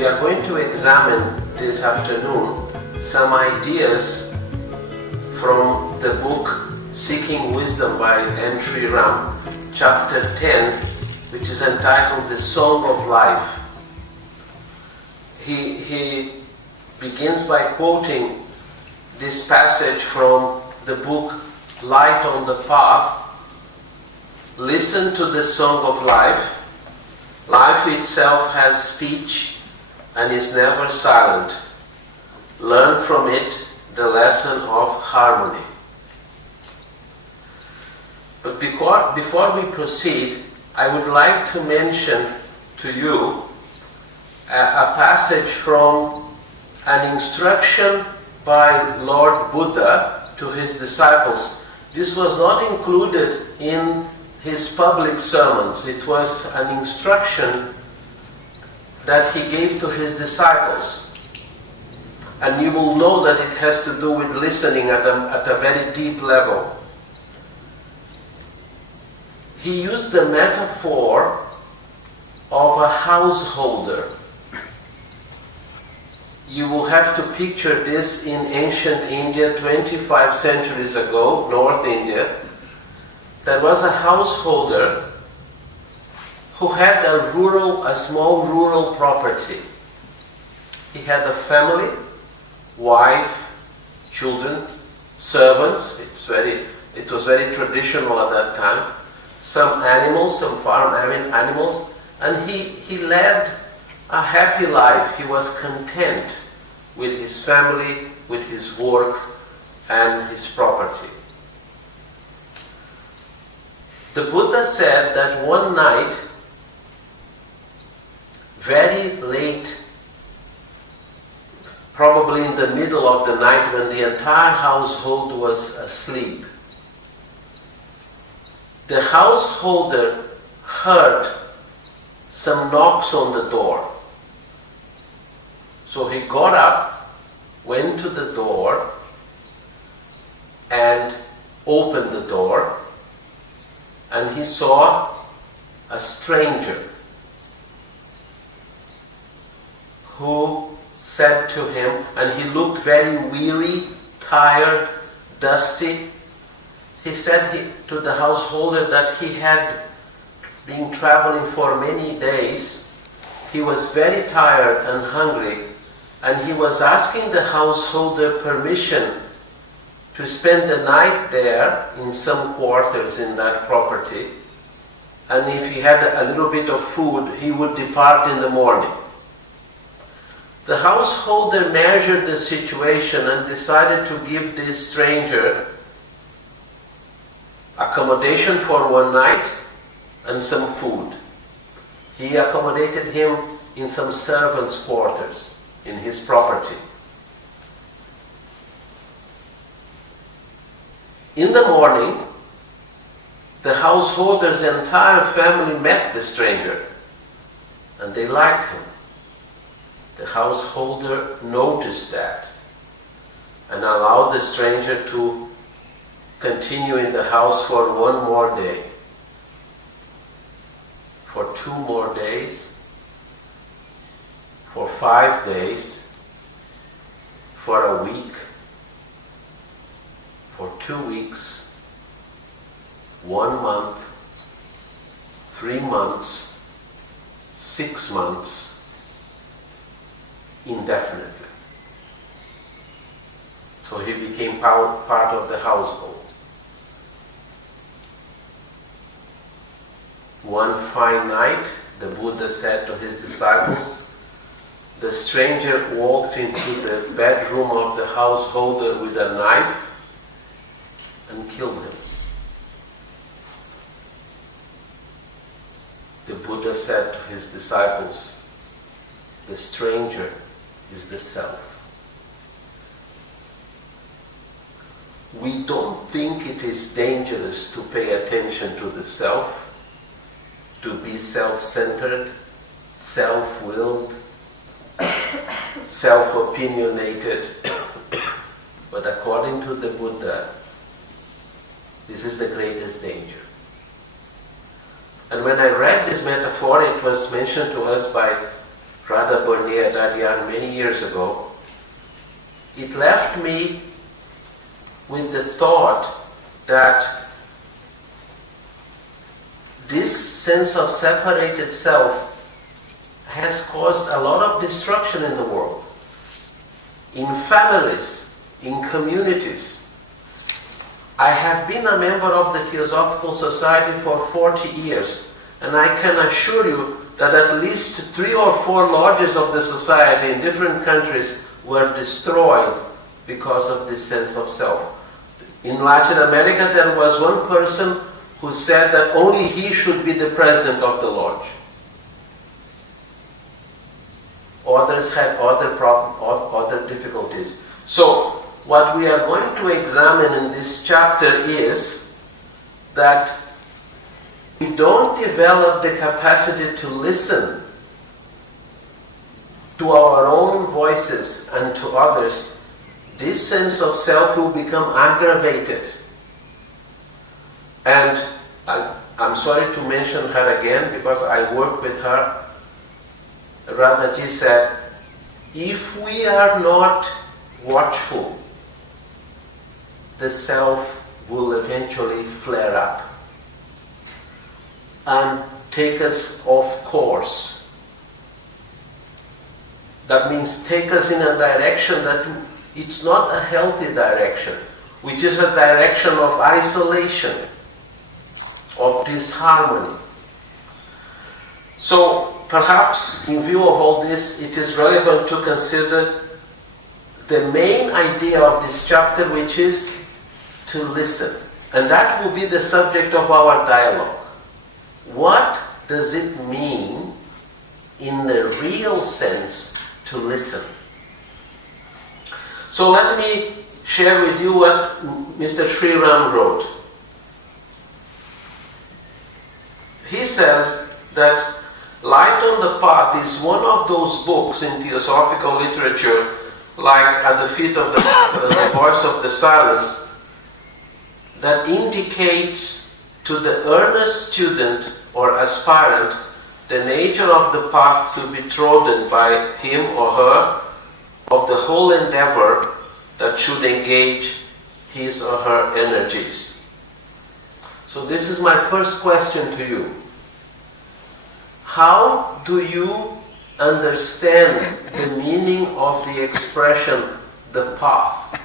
We are going to examine this afternoon some ideas from the book Seeking Wisdom by N. Sri Ram, chapter 10, which is entitled The Song of Life. He begins by quoting this passage from the book Light on the Path. Listen to the song of life. Life itself has speech and is never silent. Learn from it the lesson of harmony. But before we proceed, I would like to mention to you a passage from an instruction by Lord Buddha to his disciples. This was not included in his public sermons. It was an instruction that he gave to his disciples. And you will know that it has to do with listening at a very deep level. He used the metaphor of a householder. You will have to picture this in ancient India 25 centuries ago, North India. There was a householder who had a small rural property. He had a family, wife, children, servants. It was very traditional at that time. Some animals, some farm animals, and he led a happy life. He was content with his family, with his work, and his property. The Buddha said that one night, very late, probably in the middle of the night when the entire household was asleep, the householder heard some knocks on the door. So he got up, went to the door, and opened the door, and he saw a stranger who said to him, and he looked very weary, tired, dusty. He said to the householder that he had been traveling for many days. He was very tired and hungry, and he was asking the householder permission to spend the night there in some quarters in that property. And if he had a little bit of food, he would depart in the morning. The householder measured the situation and decided to give this stranger accommodation for one night and some food. He accommodated him in some servants' quarters in his property. In the morning, the householder's entire family met the stranger, and they liked him. The householder noticed that and allowed the stranger to continue in the house for one more day, for 2 more days, for 5 days, for a week, for 2 weeks, 1 month, 3 months, 6 months, indefinitely. So he became part of the household. One fine night, the Buddha said to his disciples, the stranger walked into the bedroom of the householder with a knife and killed him. The Buddha said to his disciples, the stranger is the self. We don't think it is dangerous to pay attention to the self, to be self-centered, self-willed, self-opinionated. But according to the Buddha, this is the greatest danger. And when I read this metaphor, it was mentioned to us by Radha Borneo Dadian many years ago, it left me with the thought that this sense of separated self has caused a lot of destruction in the world, in families, in communities. I have been a member of the Theosophical Society for 40 years, and I can assure you that at least 3 or 4 lodges of the society in different countries were destroyed because of this sense of self. In Latin America, there was one person who said that only he should be the president of the lodge. Others had other difficulties. So, what we are going to examine in this chapter is that we don't develop the capacity to listen to our own voices and to others. This sense of self will become aggravated. And I'm sorry to mention her again because I work with her. Radhaji said, if we are not watchful, the self will eventually flare up and take us off course. That means take us in a direction that it's not a healthy direction, which is a direction of isolation, of disharmony. So perhaps in view of all this, it is relevant to consider the main idea of this chapter, which is to listen. And that will be the subject of our dialogue. What does it mean in the real sense to listen? So let me share with you what Mr. Sri Ram wrote. He says that Light on the Path is one of those books in theosophical literature, like At the Feet of the Voice of the Silence, that indicates to the earnest student or aspirant the nature of the path to be trodden by him or her, of the whole endeavor that should engage his or her energies. So this is my first question to you. How do you understand the meaning of the expression, the path?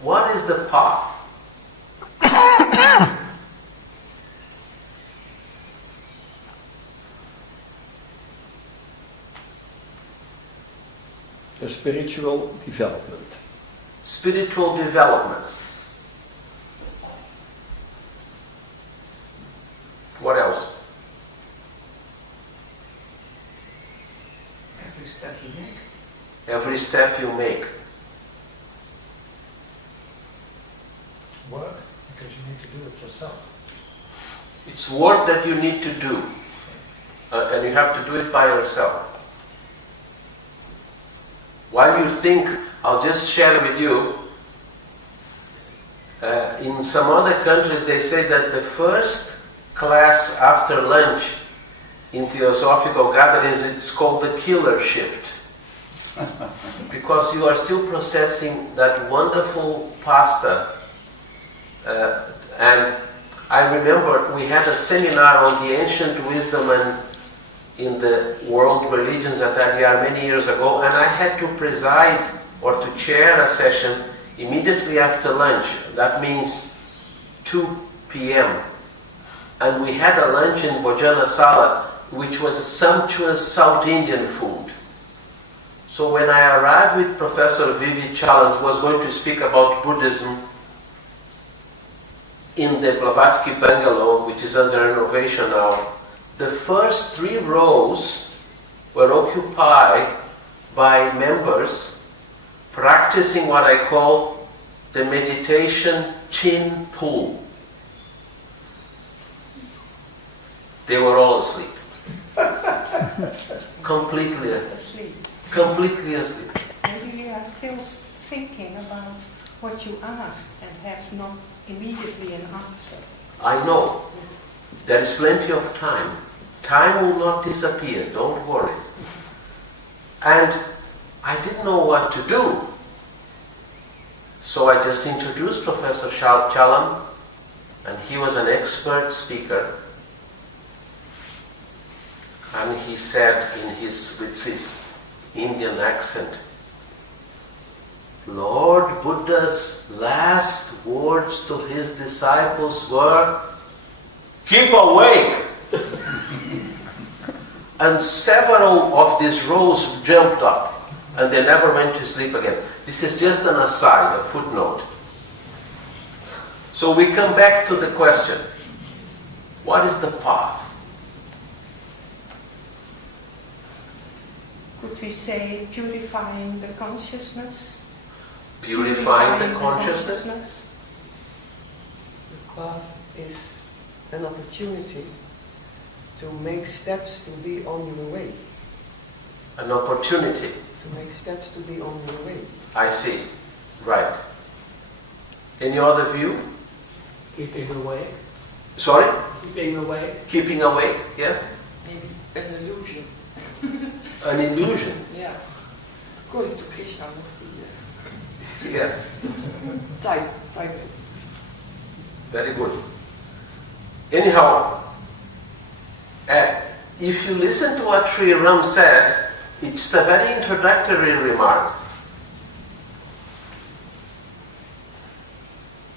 What is the path? A spiritual development. Spiritual development. What else? Every step you make. Every step you make. Work, because you need to do it yourself. It's work that you need to do. And you have to do it by yourself. While you think, I'll just share with you, in some other countries they say that the first class after lunch in theosophical gatherings, it's called the killer shift. Because you are still processing that wonderful pasta. And I remember we had a seminar on the ancient wisdom and in the world religions at Adyar many years ago, and I had to preside or to chair a session immediately after lunch. That means 2 p.m. And we had a lunch in Bhojana Sala, which was sumptuous South Indian food. So when I arrived with Professor Vivi Chaland, who was going to speak about Buddhism in the Blavatsky bungalow, which is under renovation now, the first 3 rows were occupied by members practicing what I call the meditation chin pull. They were all asleep. Completely asleep. Completely asleep. Maybe you are still thinking about what you asked and have not immediately an answer. I know. There is plenty of time. Time will not disappear, don't worry. And I didn't know what to do. So I just introduced Professor Chalam, and he was an expert speaker. And he said with his Indian accent, Lord Buddha's last words to his disciples were, keep awake! And several of these rows jumped up and they never went to sleep again. This is just an aside, a footnote. So we come back to the question, what is the path? Could we say purifying the consciousness? Purifying the consciousness? The path is an opportunity to make steps to be on your way. An opportunity. To make steps to be on your way. I see. Right. Any other view? Keeping awake. Sorry? Keeping awake. Keeping awake, yes? Maybe an illusion. An illusion. Yeah. Going to Krishnamurti. Yes. Type it. Very good. Anyhow, if you listen to what Sri Ram said, it's a very introductory remark.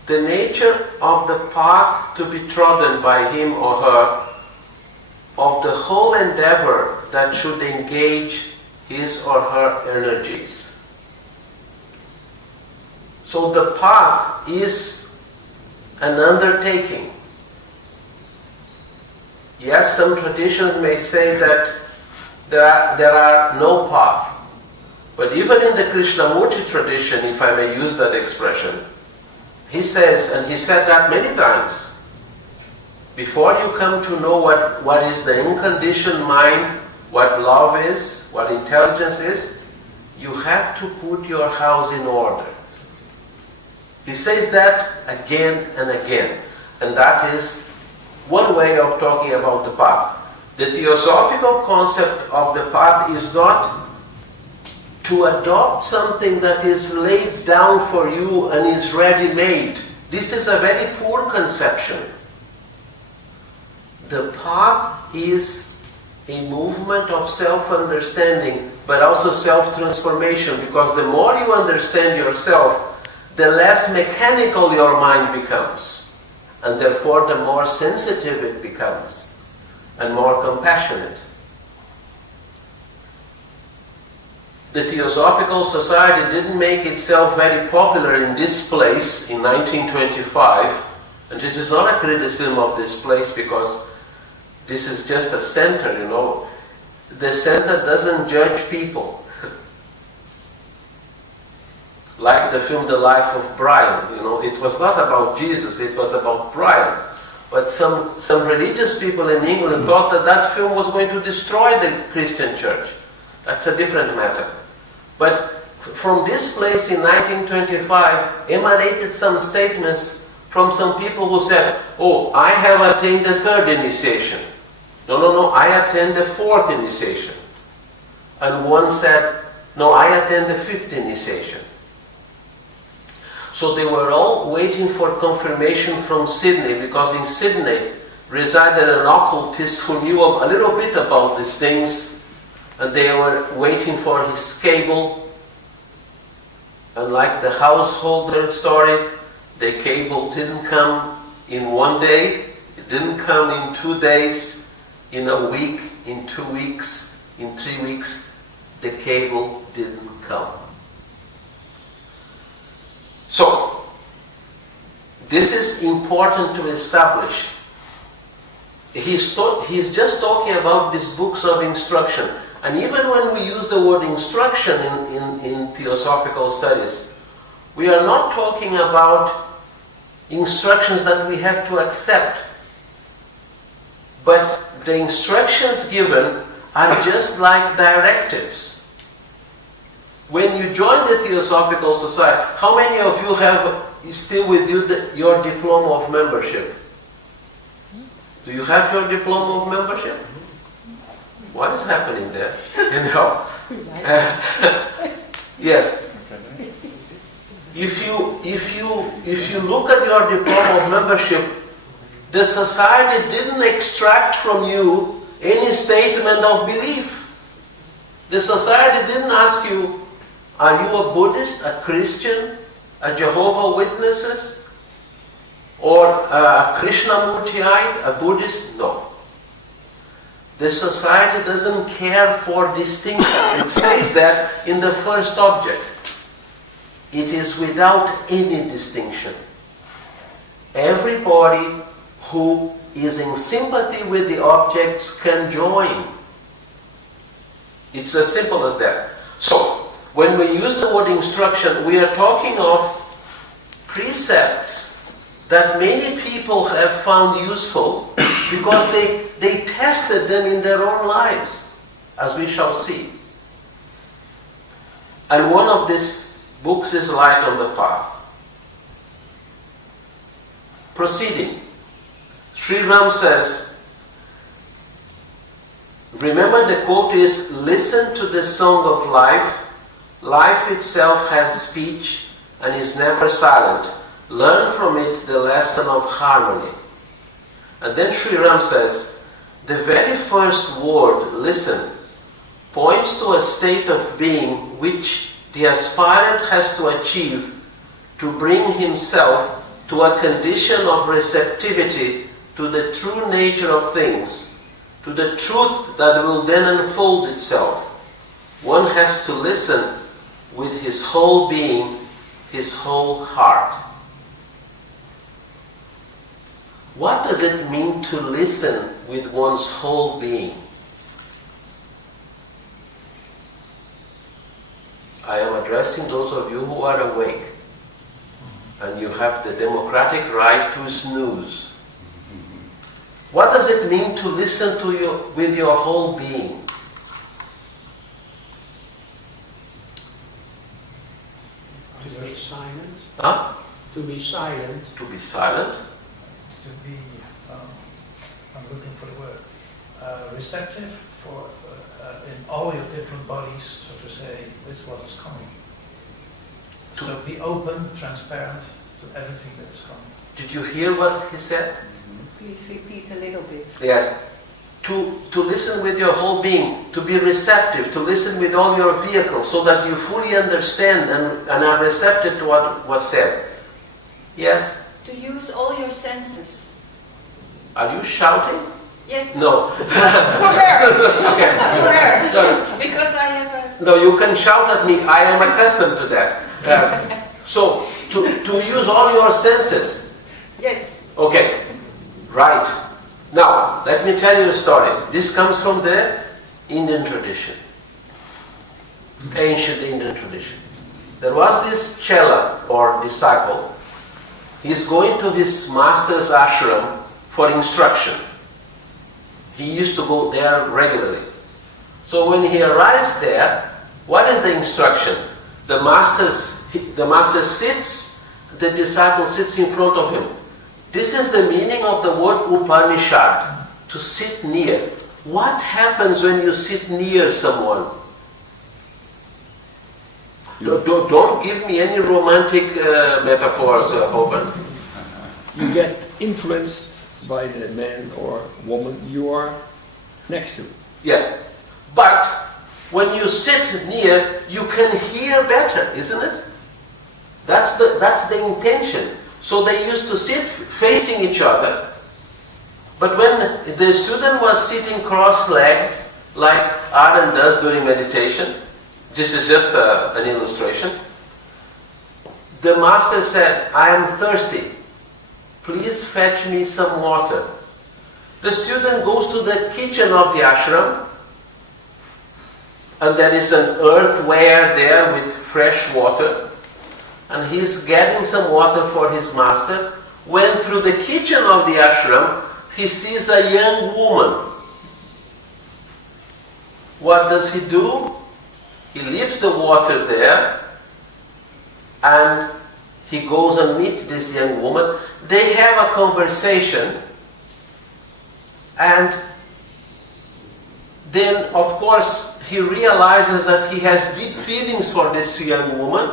The nature of the path to be trodden by him or her, of the whole endeavor that should engage his or her energies. So the path is an undertaking. Yes, some traditions may say that there are no path. But even in the Krishnamurti tradition, if I may use that expression, he says, and he said that many times, before you come to know what is the unconditioned mind, what love is, what intelligence is, you have to put your house in order. He says that again and again. And that is one way of talking about the path. The theosophical concept of the path is not to adopt something that is laid down for you and is ready-made. This is a very poor conception. The path is a movement of self-understanding, but also self-transformation, because the more you understand yourself, the less mechanical your mind becomes, and therefore the more sensitive it becomes, and more compassionate. The Theosophical Society didn't make itself very popular in this place in 1925, and this is not a criticism of this place because this is just a center, you know. The center doesn't judge people. Like the film The Life of Brian, you know, it was not about Jesus, it was about Brian. But some religious people in England thought that that film was going to destroy the Christian church. That's a different matter. But from this place in 1925 emanated some statements from some people who said, oh, I have attained the third initiation. No, I attained the fourth initiation. And one said, no, I attained the fifth initiation. So they were all waiting for confirmation from Sydney, because in Sydney resided an occultist who knew a little bit about these things, and they were waiting for his cable. And like the householder story, the cable didn't come in one day, it didn't come in 2 days, in a week, in 2 weeks, in 3 weeks, the cable didn't come. So, this is important to establish. He's just talking about these books of instruction. And even when we use the word instruction in theosophical studies, we are not talking about instructions that we have to accept. But the instructions given are just like directives. When you join the Theosophical Society, how many of you have still with you your diploma of membership? Do you have your diploma of membership? What is happening there? You know? Yes. If you look at your diploma of membership, the society didn't extract from you any statement of belief. The society didn't ask you, are you a Buddhist, a Christian, a Jehovah's Witnesses, or a Krishnamurtiite, a Buddhist? No. The society doesn't care for distinction. It says that in the first object. It is without any distinction. Everybody who is in sympathy with the objects can join. It's as simple as that. So, when we use the word instruction, we are talking of precepts that many people have found useful because they tested them in their own lives, as we shall see. And one of these books is Light on the Path. Proceeding, Sri Ram says, remember the quote is, listen to the song of life. Life itself has speech and is never silent. Learn from it the lesson of harmony. And then Sri Ram says, the very first word, listen, points to a state of being which the aspirant has to achieve to bring himself to a condition of receptivity to the true nature of things, to the truth that will then unfold itself. One has to listen with his whole being, his whole heart. What does it mean to listen with one's whole being? I am addressing those of you who are awake, and you have the democratic right to snooze. What does it mean to listen to you with your whole being? To be silent. Huh? To be silent. To be silent. To be, I'm looking for the word, receptive for in all your different bodies, so to say, this is what is coming. So be open, transparent to everything that is coming. Did you hear what he said? Please repeat a little bit. Yes. To listen with your whole being, to be receptive, to listen with all your vehicles so that you fully understand and are receptive to what was said. Yes? To use all your senses. Are you shouting? Yes. No. For her. It's okay. For her. No. Because I have a... No, you can shout at me. I am accustomed to that. So, to use all your senses. Yes. Okay. Right. Now, let me tell you a story. This comes from the Indian tradition. Ancient Indian tradition. There was this chela, or disciple. He's going to his master's ashram for instruction. He used to go there regularly. So when he arrives there, what is the instruction? The master sits, the disciple sits in front of him. This is the meaning of the word Upanishad, to sit near. What happens when you sit near someone? Don't give me any romantic metaphors, Hogan. You get influenced by the man or woman you are next to. Yes. But when you sit near, you can hear better, isn't it? That's the intention. So they used to sit facing each other. But when the student was sitting cross-legged, like Aaron does during meditation, this is just an illustration, the master said, I am thirsty. Please fetch me some water. The student goes to the kitchen of the ashram, and there is an earthware there with fresh water, and he's getting some water for his master. When through the kitchen of the ashram, he sees a young woman. What does he do? He leaves the water there, and he goes and meets this young woman. They have a conversation, and then of course he realizes that he has deep feelings for this young woman.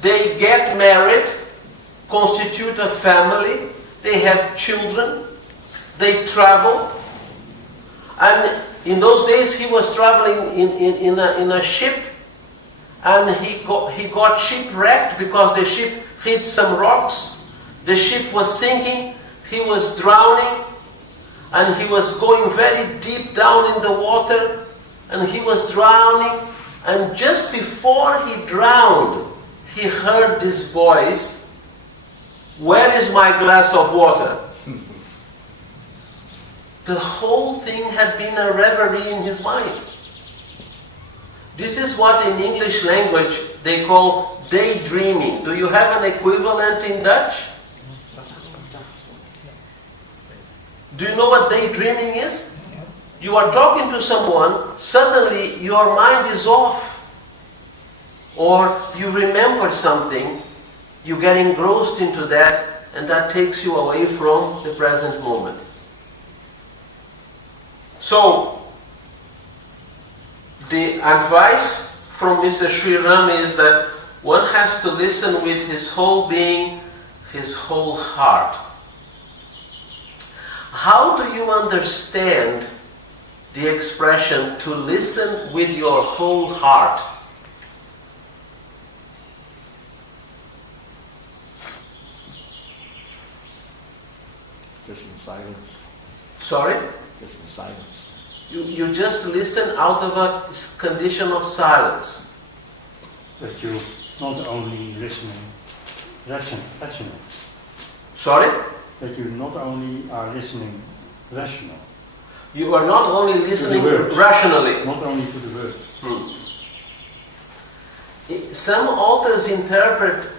They get married, constitute a family, they have children, they travel. And in those days he was traveling in a ship, and he got shipwrecked because the ship hit some rocks. The ship was sinking, he was drowning, and he was going very deep down in the water, and he was drowning, and just before he drowned, he heard this voice, "Where is my glass of water?" The whole thing had been a reverie in his mind. This is what in English language they call daydreaming. Do you have an equivalent in Dutch? Do you know what daydreaming is? You are talking to someone, suddenly your mind is off. Or you remember something, you get engrossed into that, and that takes you away from the present moment. So, the advice from Mr. Sri Ram is that one has to listen with his whole being, his whole heart. How do you understand the expression to listen with your whole heart? Just in silence. Sorry? Just in silence. You just listen out of a condition of silence. But you're not only listening rational. Sorry? That you not only are listening rational. You are not only listening To the words. rationally. Not only to the word. Some authors interpret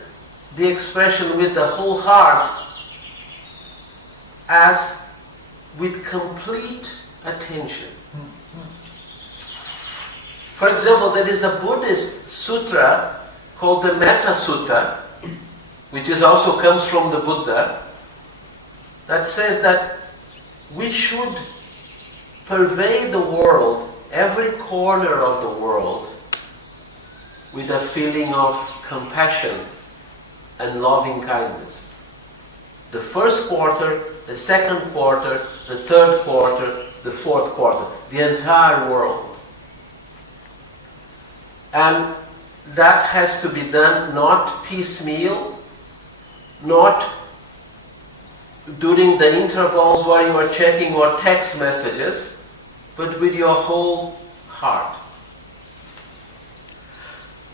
the expression with the whole heart as with complete attention. For example, there is a Buddhist sutra called the Metta Sutta, which also comes from the Buddha, that says that we should pervade the world, every corner of the world, with a feeling of compassion and loving kindness. The first quarter, the second quarter, the third quarter, the fourth quarter, the entire world. And that has to be done not piecemeal, not during the intervals while you are checking your text messages, but with your whole heart.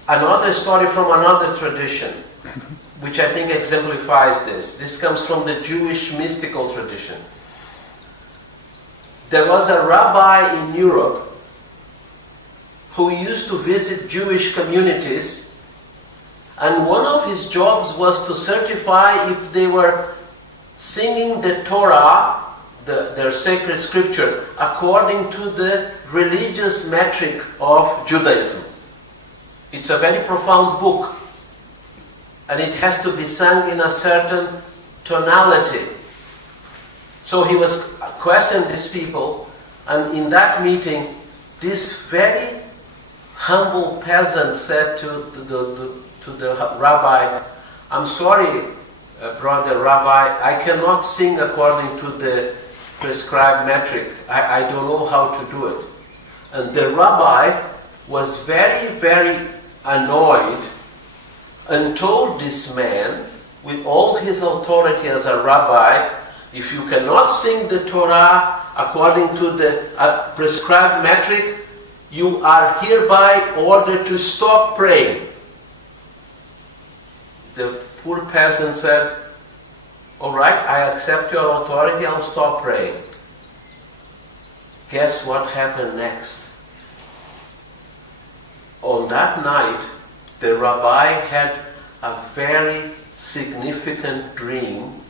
Another story from another tradition, which I think exemplifies this. This comes from the Jewish mystical tradition. There was a rabbi in Europe who used to visit Jewish communities, and one of his jobs was to certify if they were singing the Torah, their sacred scripture, according to the religious metric of Judaism. It's a very profound book, and it has to be sung in a certain tonality. So he was questioning these people, and in that meeting, this very humble peasant said to the rabbi, "I'm sorry, brother rabbi, I cannot sing according to the prescribed metric. I don't know how to do it." And the rabbi was very, very annoyed and told this man, with all his authority as a rabbi, if you cannot sing the Torah according to the prescribed metric, you are hereby ordered to stop praying. The poor peasant said, "All right, I accept your authority, I'll stop praying." Guess what happened next? On that night, the rabbi had a very significant dream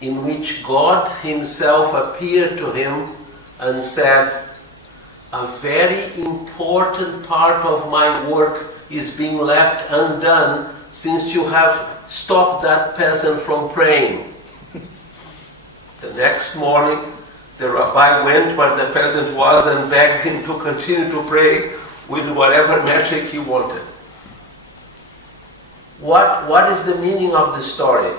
in which God himself appeared to him and said, "A very important part of my work is being left undone since you have stopped that peasant from praying." The next morning, the rabbi went where the peasant was and begged him to continue to pray with whatever metric he wanted. What is the meaning of the story?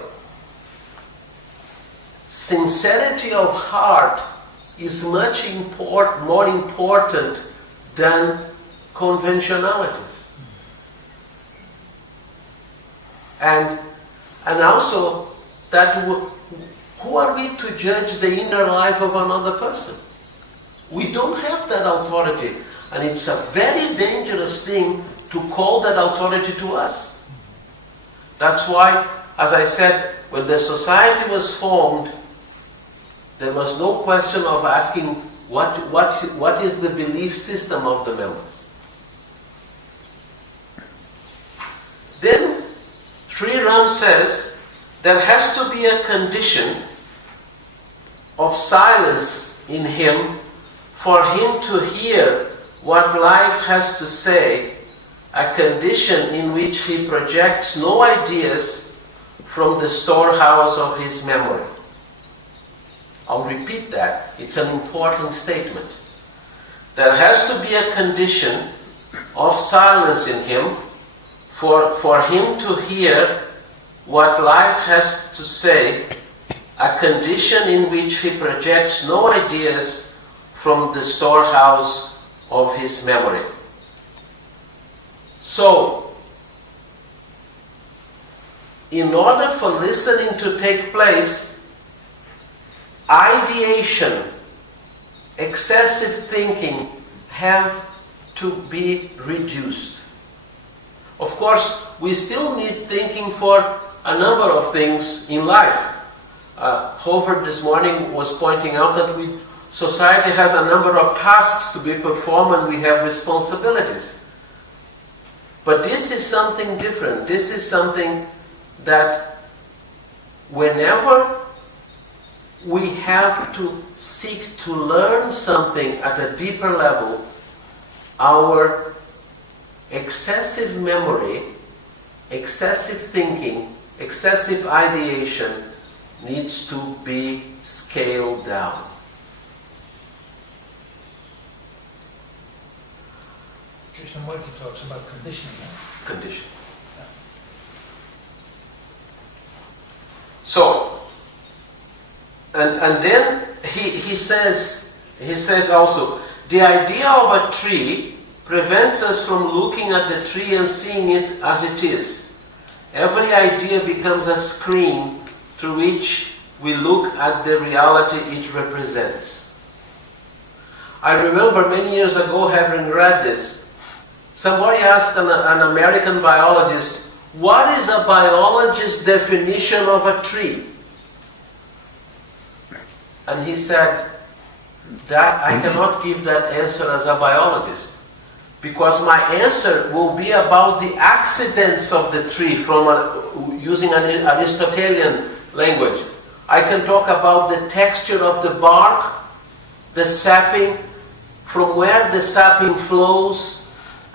Sincerity of heart is much more important than conventionalities. And also that who are we to judge the inner life of another person? We don't have that authority. And it's a very dangerous thing to call that authority to us. That's why, as I said, when the society was formed, there was no question of asking what is the belief system of the members. Then Sri Ram says there has to be a condition of silence in him for him to hear what life has to say, a condition in which he projects no ideas from the storehouse of his memory. I'll repeat that. It's an important statement. There has to be a condition of silence in him for him to hear what life has to say, a condition in which he projects no ideas from the storehouse of his memory. So, in order for listening to take place, ideation, excessive thinking have to be reduced. Of course, we still need thinking for a number of things in life. Howard this morning was pointing out that society has a number of tasks to be performed and we have responsibilities. But this is something different. This is something that whenever we have to seek to learn something at a deeper level, our excessive memory, excessive thinking, excessive ideation needs to be scaled down. Krishnamurti talks about conditioning. Condition. So, and then he says also, the idea of a tree prevents us from looking at the tree and seeing it as it is. Every idea becomes a screen through which we look at the reality it represents. I remember many years ago having read this. Somebody asked an American biologist, what is a biologist's definition of a tree? And he said, that I cannot give that answer as a biologist, because my answer will be about the accidents of the tree using an Aristotelian language. I can talk about the texture of the bark, the sapping, from where the sapping flows,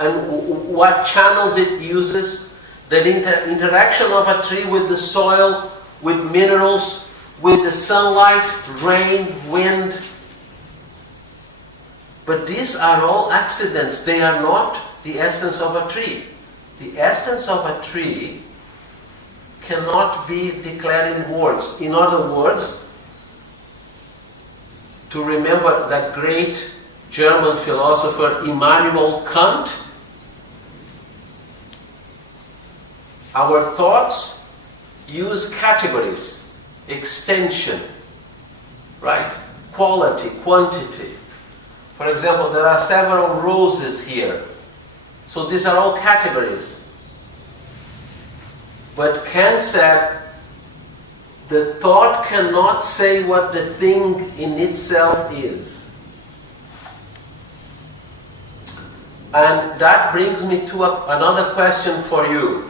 and what channels it uses, the interaction of a tree with the soil, with minerals, with the sunlight, rain, wind. But these are all accidents. They are not the essence of a tree. The essence of a tree cannot be declared in words. In other words, to remember that great German philosopher Immanuel Kant, our thoughts use categories, extension, right? Quality, quantity. For example, there are several roses here. So these are all categories. But Kant said, the thought cannot say what the thing in itself is. And that brings me to another question for you.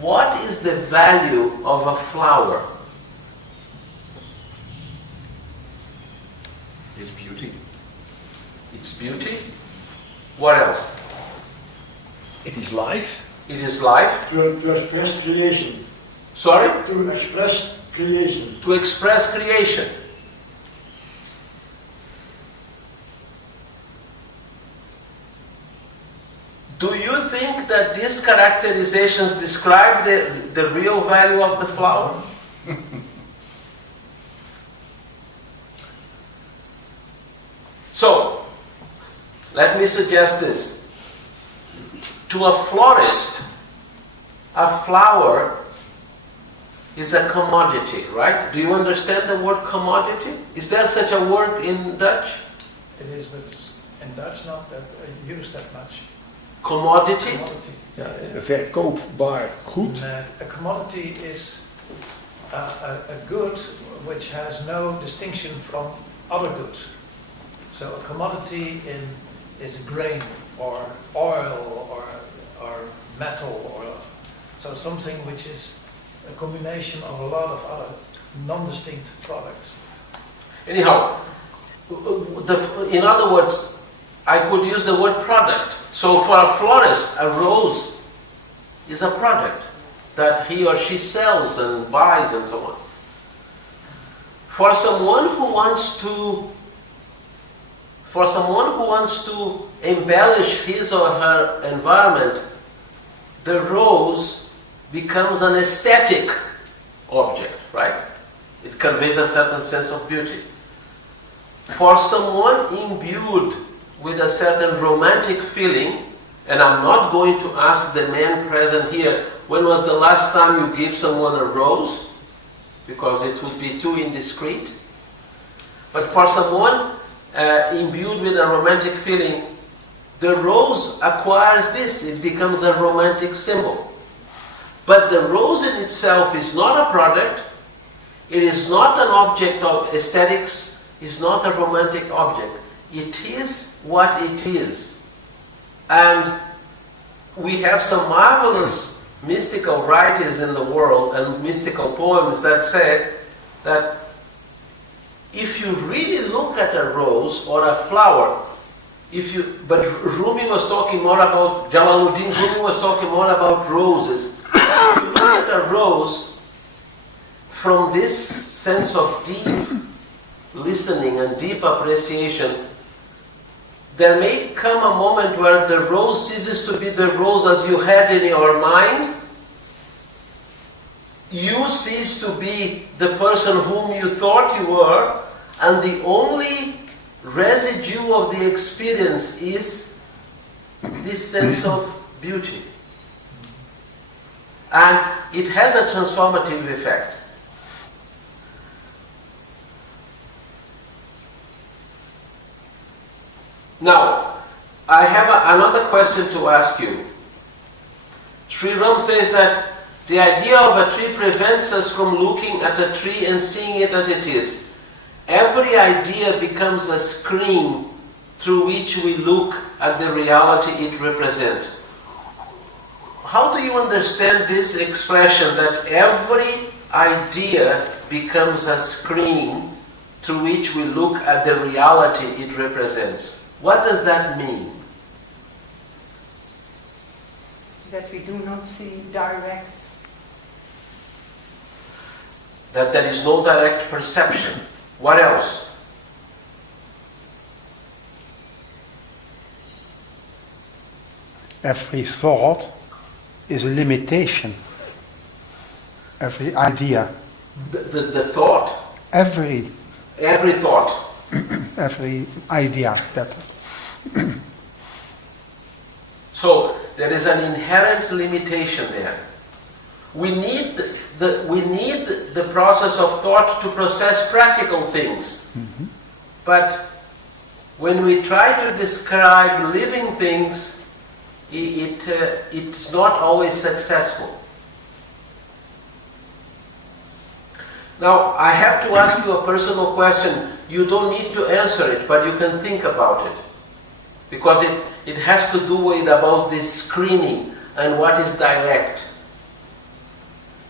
What is the value of a flower? It's beauty. It's beauty. What else? It is life. It is life. To express creation. Sorry? To express creation. To express creation. Do you think that these characterizations describe the real value of the flower? So, let me suggest this. To a florist, a flower is a commodity, right? Do you understand the word commodity? Is there such a word in Dutch? It is, but it's in Dutch not that used that much. Commodity? Commodity. Ja, een verkoopbaar goed. And, a commodity is a good which has no distinction from other goods. So a commodity is a grain or oil or metal or so something which is a combination of a lot of other non-distinct products. Anyhow, in other words, I could use the word product. So for a florist, a rose is a product that he or she sells and buys and so on. For someone who wants to embellish his or her environment, the rose becomes an aesthetic object, right? It conveys a certain sense of beauty. For someone imbued with a certain romantic feeling, and I'm not going to ask the man present here, when was the last time you gave someone a rose? Because it would be too indiscreet. But for someone imbued with a romantic feeling, the rose acquires this, it becomes a romantic symbol. But the rose in itself is not a product, it is not an object of aesthetics, it's not a romantic object. It is what it is. And we have some marvelous mystical writers in the world and mystical poems that say that if you really look at a rose or a flower, but Rumi was talking more about, Jalaluddin Rumi was talking more about roses. If you look at a rose from this sense of deep listening and deep appreciation, there may come a moment where the rose ceases to be the rose as you had in your mind. You cease to be the person whom you thought you were, and the only residue of the experience is this sense of beauty. And it has a transformative effect. Now, I have another question to ask you. Sri Ram says that the idea of a tree prevents us from looking at a tree and seeing it as it is. Every idea becomes a screen through which we look at the reality it represents. How do you understand this expression that every idea becomes a screen through which we look at the reality it represents? What does that mean? That we do not see direct. That there is no direct perception. What else? Every thought is a limitation. Every idea. The thought. Every thought. every idea that. So there is an inherent limitation there. We need the process of thought to process practical things. Mm-hmm. But when we try to describe living things, it's not always successful. Now, I have to ask you a personal question. You don't need to answer it, but you can think about it. Because it has to do with about this screening and what is direct.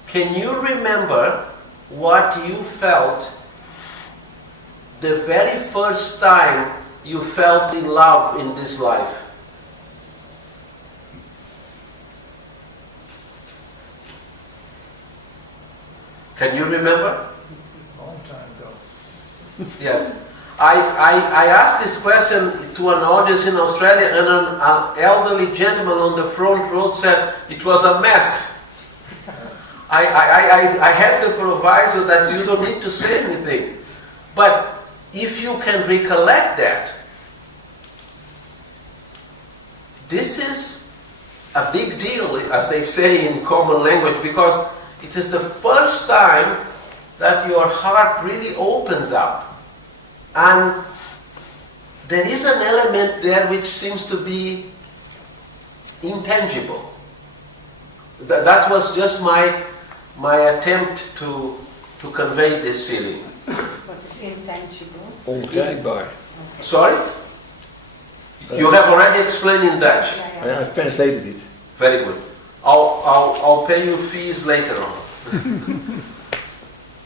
Can you remember what you felt the very first time you felt in love in this life? Can you remember? A long time ago. Yes. I asked this question to an audience in Australia, and an elderly gentleman on the front row said it was a mess. I had the proviso that you don't need to say anything. But if you can recollect that, this is a big deal, as they say in common language, because it is the first time that your heart really opens up. And there is an element there which seems to be intangible. That was just my attempt to convey this feeling. What is intangible? Ongrijpbaar. Sorry? You have already explained in Dutch. I have translated it. Very good. I'll pay you fees later on.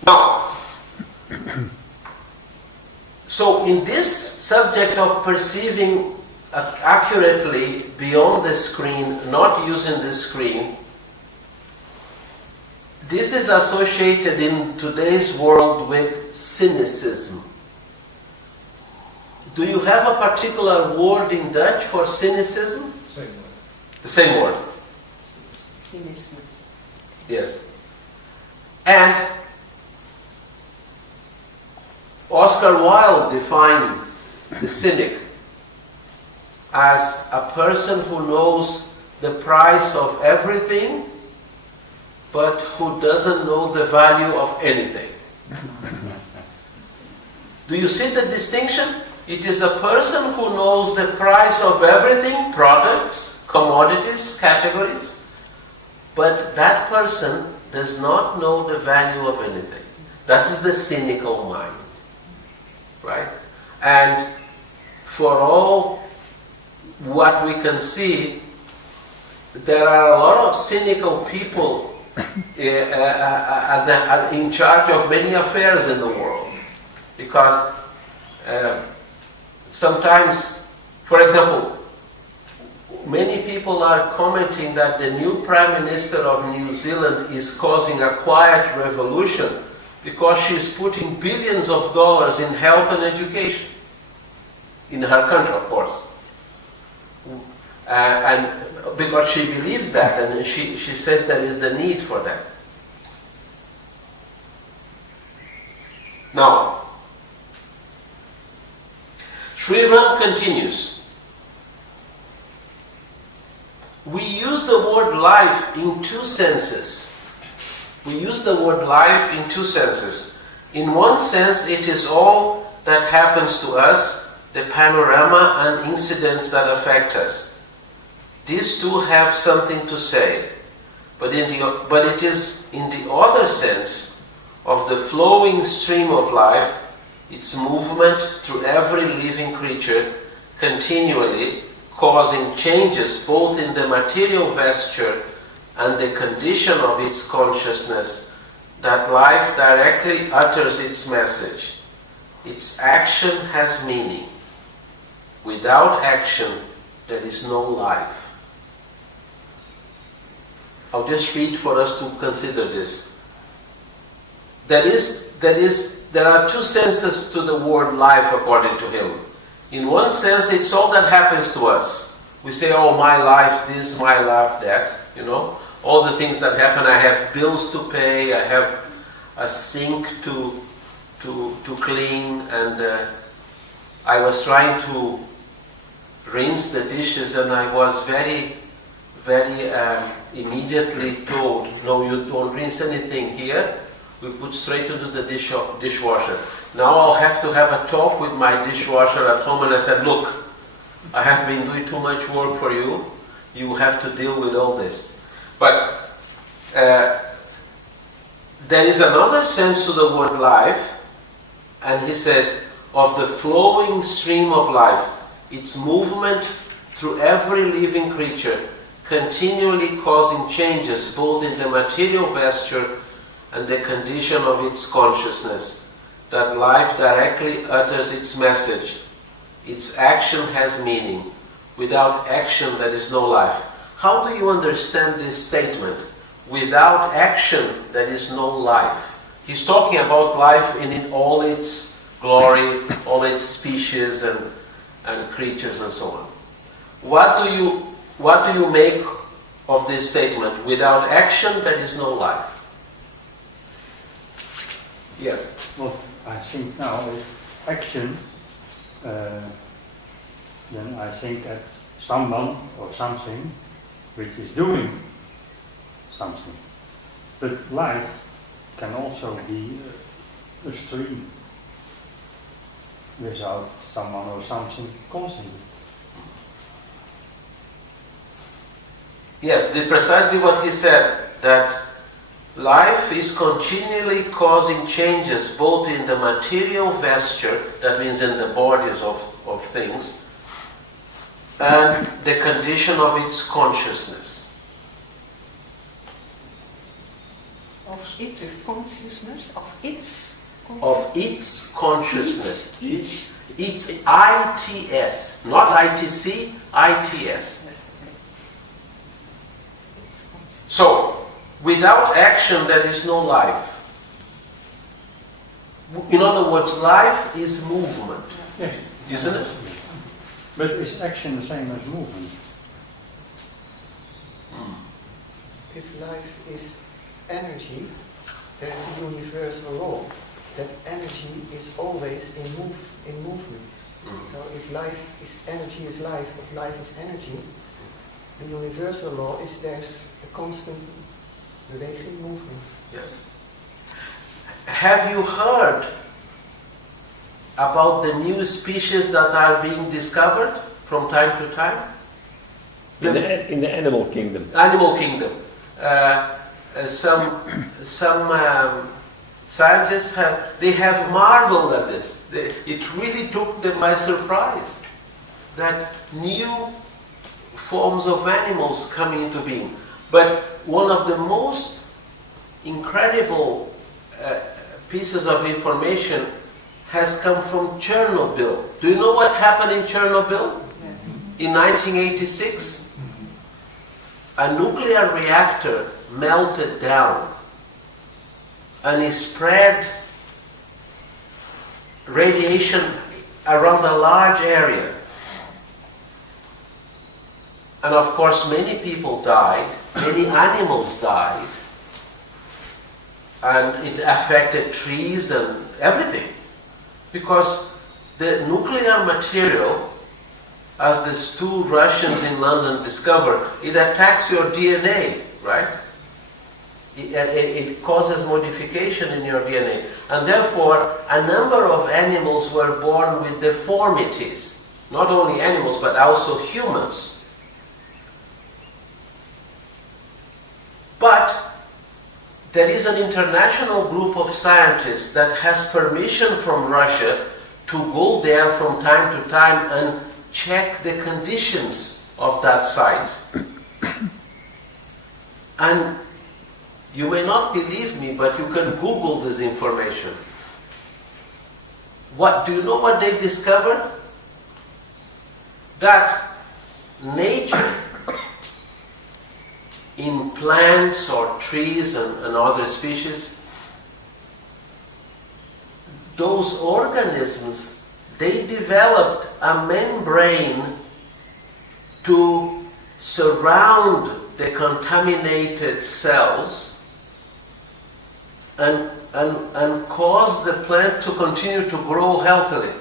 Now, so in this subject of perceiving accurately beyond the screen, not using the screen, this is associated in today's world with cynicism. Do you have a particular word in Dutch for cynicism? Same way. The same word. Cynism. Yes. And Oscar Wilde defined the cynic as a person who knows the price of everything, but who doesn't know the value of anything. Do you see the distinction? It is a person who knows the price of everything, products, commodities, categories, but that person does not know the value of anything. That is the cynical mind. Right? And for all what we can see, there are a lot of cynical people in charge of many affairs in the world. Because sometimes, for example, many people are commenting that the new Prime Minister of New Zealand is causing a quiet revolution because she's putting billions of dollars in health and education. In her country, of course. And because she believes that, and she says there is the need for that. Now, Sri Ram continues. We use the word life in two senses. We use the word life in two senses. In one sense, it is all that happens to us, the panorama and incidents that affect us. These two have something to say, but it is in the other sense of the flowing stream of life, its movement through every living creature, continually causing changes both in the material vesture and the condition of its consciousness, that life directly utters its message. Its action has meaning. Without action, there is no life. I'll just read for us to consider this. There are two senses to the word life according to him. In one sense, it's all that happens to us. We say, oh, my life this, my life that, you know. All the things that happen, I have bills to pay, I have a sink to clean, and I was trying to rinse the dishes, and I was very immediately told, no, you don't rinse anything here, we put straight into the dishwasher. Now I'll have to have a talk with my dishwasher at home, and I said, look, I have been doing too much work for you, you have to deal with all this. But there is another sense to the word life, and he says, of the flowing stream of life, its movement through every living creature, continually causing changes both in the material vesture and the condition of its consciousness, that life directly utters its message. Its action has meaning. Without action, there is no life. How do you understand this statement? Without action, there is no life. He's talking about life in all its glory, all its species and creatures and so on. What do you make of this statement? Without action, there is no life. Yes. Well, I think now if action, then I think that someone or something which is doing something. But life can also be a stream without someone or something causing it. Yes, precisely what he said, that life is continually causing changes both in the material vesture, that means in the bodies of things, and the condition of its consciousness. Of its consciousness, of its Of its consciousness. Each. It's ITS, not ITC, ITS. Yes, okay. Its consciousness. So, without action there is no life. In other words, life is movement, Yes. isn't it? But is action the same as movement? If life is energy, there is a universal law that energy is always in movement. So if life is energy is life, if life is energy, the universal law is there's a constant beweging movement. Yes. Have you heard about the new species that are being discovered from time to time? In the animal kingdom. Animal kingdom. Some scientists have marveled at this. It really took them by surprise that new forms of animals come into being. But one of the most incredible pieces of information has come from Chernobyl. Do you know what happened in Chernobyl? In 1986? A nuclear reactor melted down and it spread radiation around a large area. And of course many people died, many animals died, and it affected trees and everything. Because the nuclear material, as these two Russians in London discovered, it attacks your DNA, right? It causes modification in your DNA. And therefore, a number of animals were born with deformities. Not only animals, but also humans. But there is an international group of scientists that has permission from Russia to go there from time to time and check the conditions of that site. And you may not believe me, but you can Google this information. Do you know what they discovered? That nature in plants or trees and other species, those organisms, they developed a membrane to surround the contaminated cells and cause the plant to continue to grow healthily.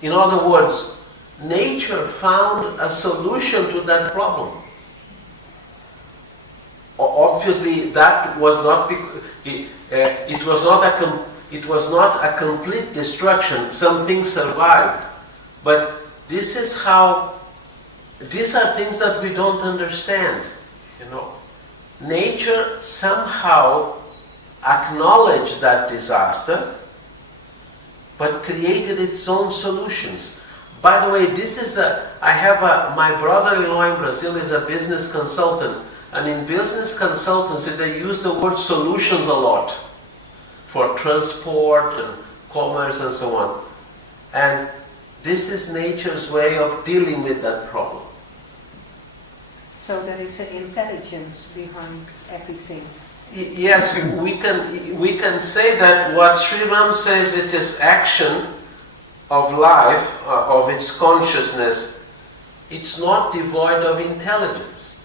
In other words, nature found a solution to that problem. Obviously, that was not it was not a complete destruction. Some things survived, but these are things that we don't understand. You know, nature somehow acknowledged that disaster, but created its own solutions. By the way, my brother-in-law in Brazil is a business consultant. And in business consultancy, they use the word solutions a lot for transport and commerce and so on. And this is nature's way of dealing with that problem. So there is an intelligence behind everything. Yes, we can say that what Sri Ram says, it is action of life, of its consciousness. It's not devoid of intelligence.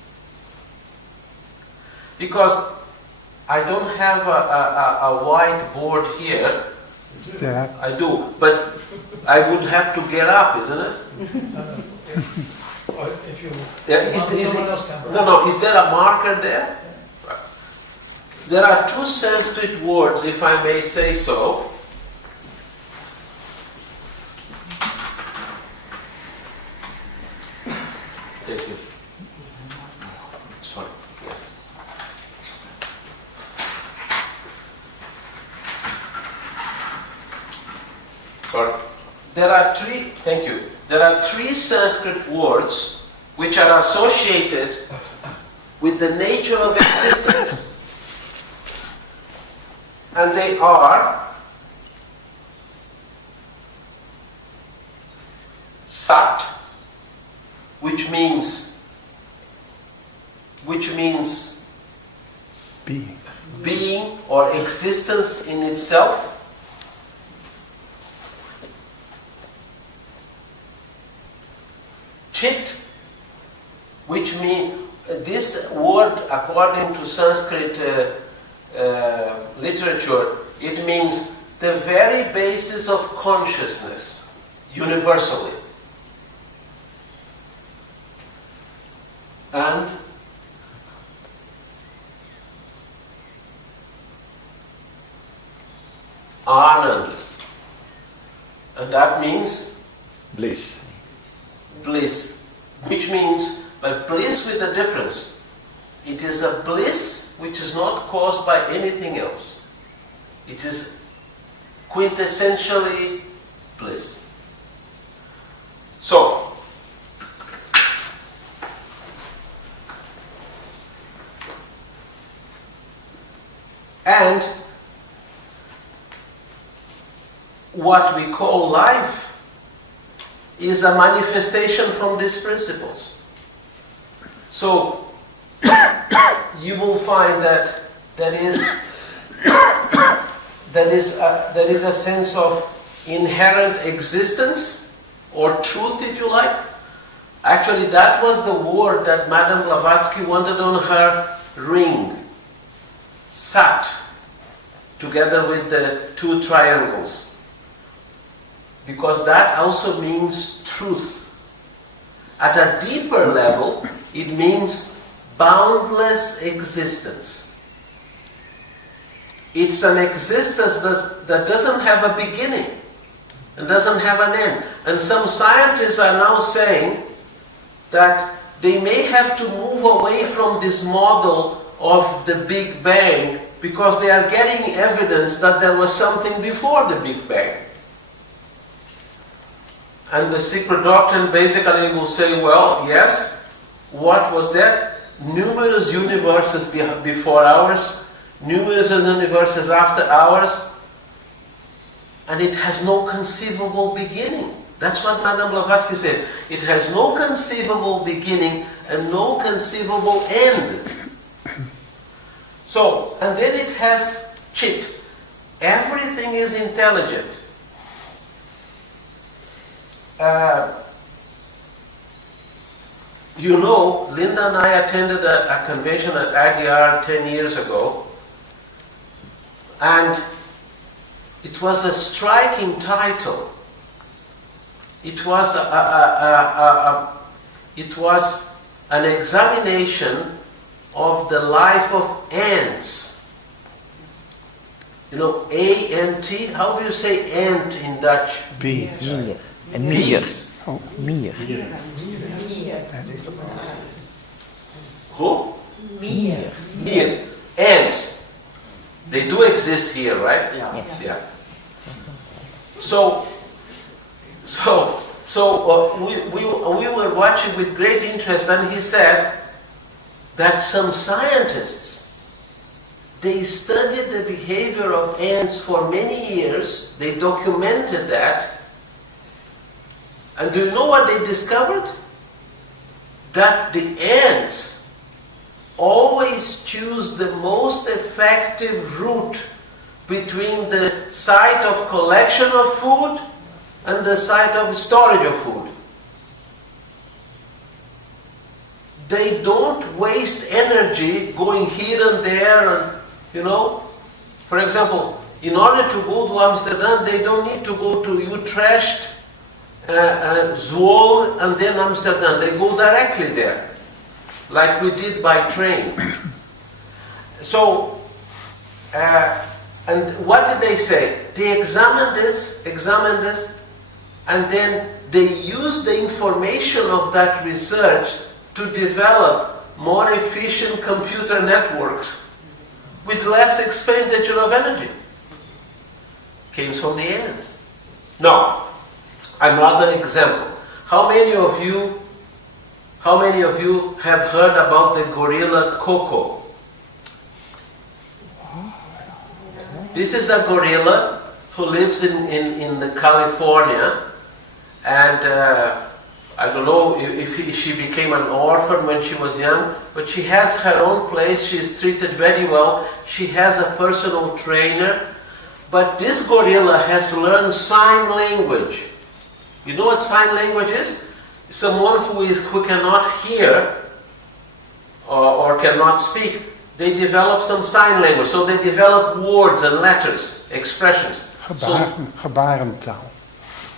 Because I don't have a white board here. Yeah. I do, but I would have to get up, isn't it? Or if you Yeah, want, someone else can. No, is there a marker there? There are two Sanskrit words, if I may say so. Thank you. Sorry, yes. Sorry. Thank you. There are three Sanskrit words which are associated with the nature of existence. And they are Sat, which means being or existence in itself. Chit, which means this word, according to Sanskrit literature, it means the very basis of consciousness, universally. And Anand, and that means Bliss. bliss, which means, but bliss with a difference. It is a bliss which is not caused by anything else. It is quintessentially bliss. So, and what we call life is a manifestation from these principles. So, you will find that there is a sense of inherent existence or truth, if you like. Actually, that was the word that Madame Blavatsky wanted on her ring. Sat, together with the two triangles. Because that also means truth. At a deeper level, it means boundless existence. It's an existence that doesn't have a beginning and doesn't have an end. And some scientists are now saying that they may have to move away from this model of the Big Bang because they are getting evidence that there was something before the Big Bang. And the secret doctrine basically will say, well, yes, what was that? Numerous universes before ours, numerous universes after ours, and it has no conceivable beginning. That's what Madame Blavatsky said. It has no conceivable beginning and no conceivable end. So, and then it has Chit. Everything is intelligent. You know, Linda and I attended a convention at IDR 10 years ago, and it was a striking title. It was an examination of the life of ants. You know, A-N-T, how do you say ant in Dutch? B. Mier. En mier. Oh. Mier. Who? Mier. Mier. Ants. They do exist here, right? Yeah. So we were watching with great interest, and he said that some scientists, they studied the behavior of ants for many years, they documented that, and do you know what they discovered? That the ants always choose the most effective route between the site of collection of food and the site of storage of food. They don't waste energy going here and there, and, you know. For example, in order to go to Amsterdam, they don't need to go to Utrecht, Zwolle, and then Amsterdam. They go directly there, like we did by train. So, and what did they say? They examined this, and then they used the information of that research to develop more efficient computer networks with less expenditure of energy. Came from the ants. Now, another example. How many of you have heard about the gorilla Coco? This is a gorilla who lives in the California, and I don't know if she became an orphan when she was young, but she has her own place. She is treated very well. She has a personal trainer. But this gorilla has learned sign language. You know what sign language is? Someone who cannot hear or cannot speak, they develop some sign language. So they develop words and letters, expressions. Gebarentaal.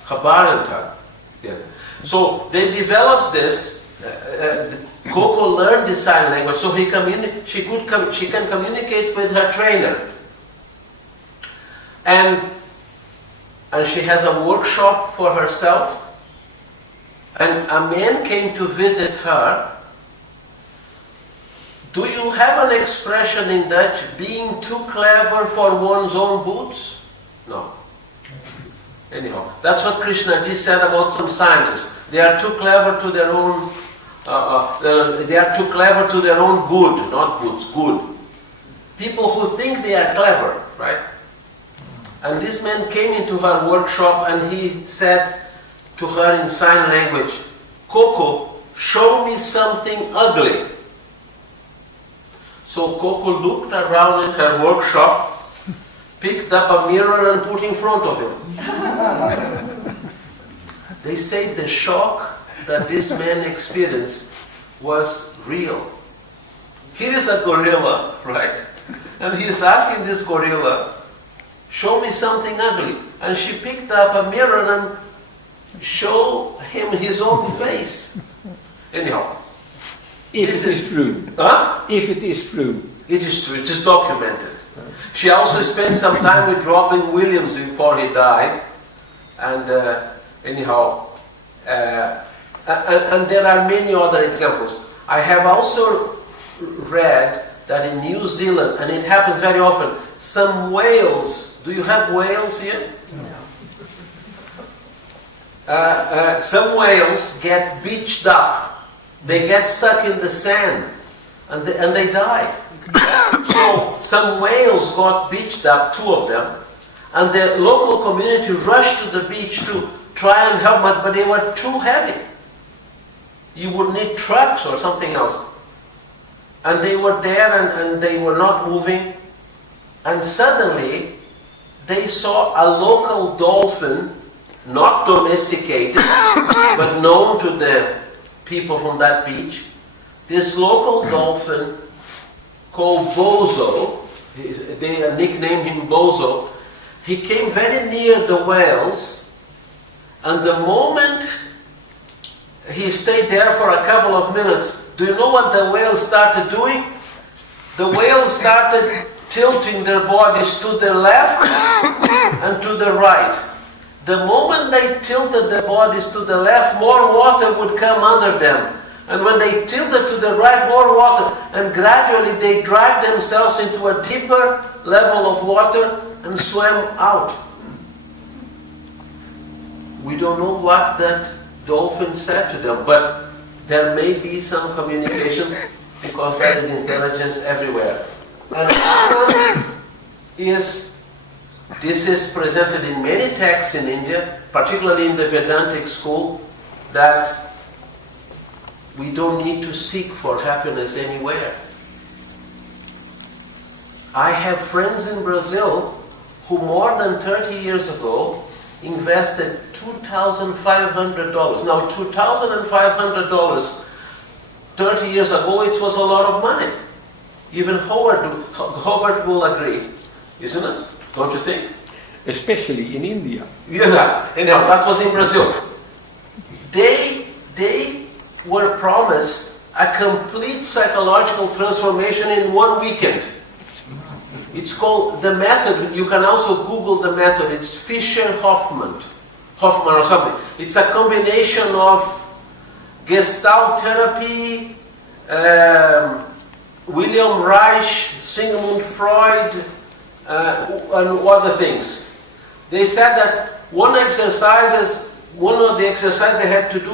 Gebarentaal. Yeah. So they developed this. Coco learned the sign language, so she can communicate with her trainer. And she has a workshop for herself. And a man came to visit her. Do you have an expression in Dutch, being too clever for one's own boots? No. Anyhow, that's what Krishnaji said about some scientists. They are too clever to their own. They are too clever to their own good, not boots. Good. People who think they are clever, right? And this man came into her workshop and he said to her in sign language, "Coco, show me something ugly." So Coco looked around in her workshop, picked up a mirror and put in front of him. They say the shock that this man experienced was real. Here is a gorilla, right? And he is asking this gorilla, "Show me something ugly." And she picked up a mirror and showed him his own face. Anyhow. If it is true. Huh? If it is true. It is true. It is documented. She also spent some time with Robin Williams before he died. And anyhow, and there are many other examples. I have also read that in New Zealand, and it happens very often, some whales, do you have whales here? No. Some whales get beached up. They get stuck in the sand and they die. So some whales got beached up, 2 of them, and the local community rushed to the beach to try and help them, but they were too heavy. You would need trucks or something else. And they were there and they were not moving. And suddenly they saw a local dolphin, not domesticated, but known to the people from that beach. This local dolphin called Bozo, they nicknamed him Bozo, he came very near the whales, and the moment he stayed there for a couple of minutes, do you know what the whales started doing? The whales started tilting their bodies to the left and to the right. The moment they tilted their bodies to the left, more water would come under them. And when they tilted to the right, more water. And gradually they dragged themselves into a deeper level of water and swam out. We don't know what that dolphin said to them, but there may be some communication because there is intelligence everywhere. And this is presented in many texts in India, particularly in the Vedantic school, that we don't need to seek for happiness anywhere. I have friends in Brazil who more than 30 years ago invested $2,500. Now, $2,500, 30 years ago, it was a lot of money. Even Howard will agree, isn't it? Don't you think? Especially in India. Yeah, anyhow, that was in Brazil. They were promised a complete psychological transformation in one weekend. It's called the method. You can also Google the method. It's Fisher-Hoffman or something. It's a combination of Gestalt therapy, William Reich, Sigmund Freud, and other things. They said that one of the exercises they had to do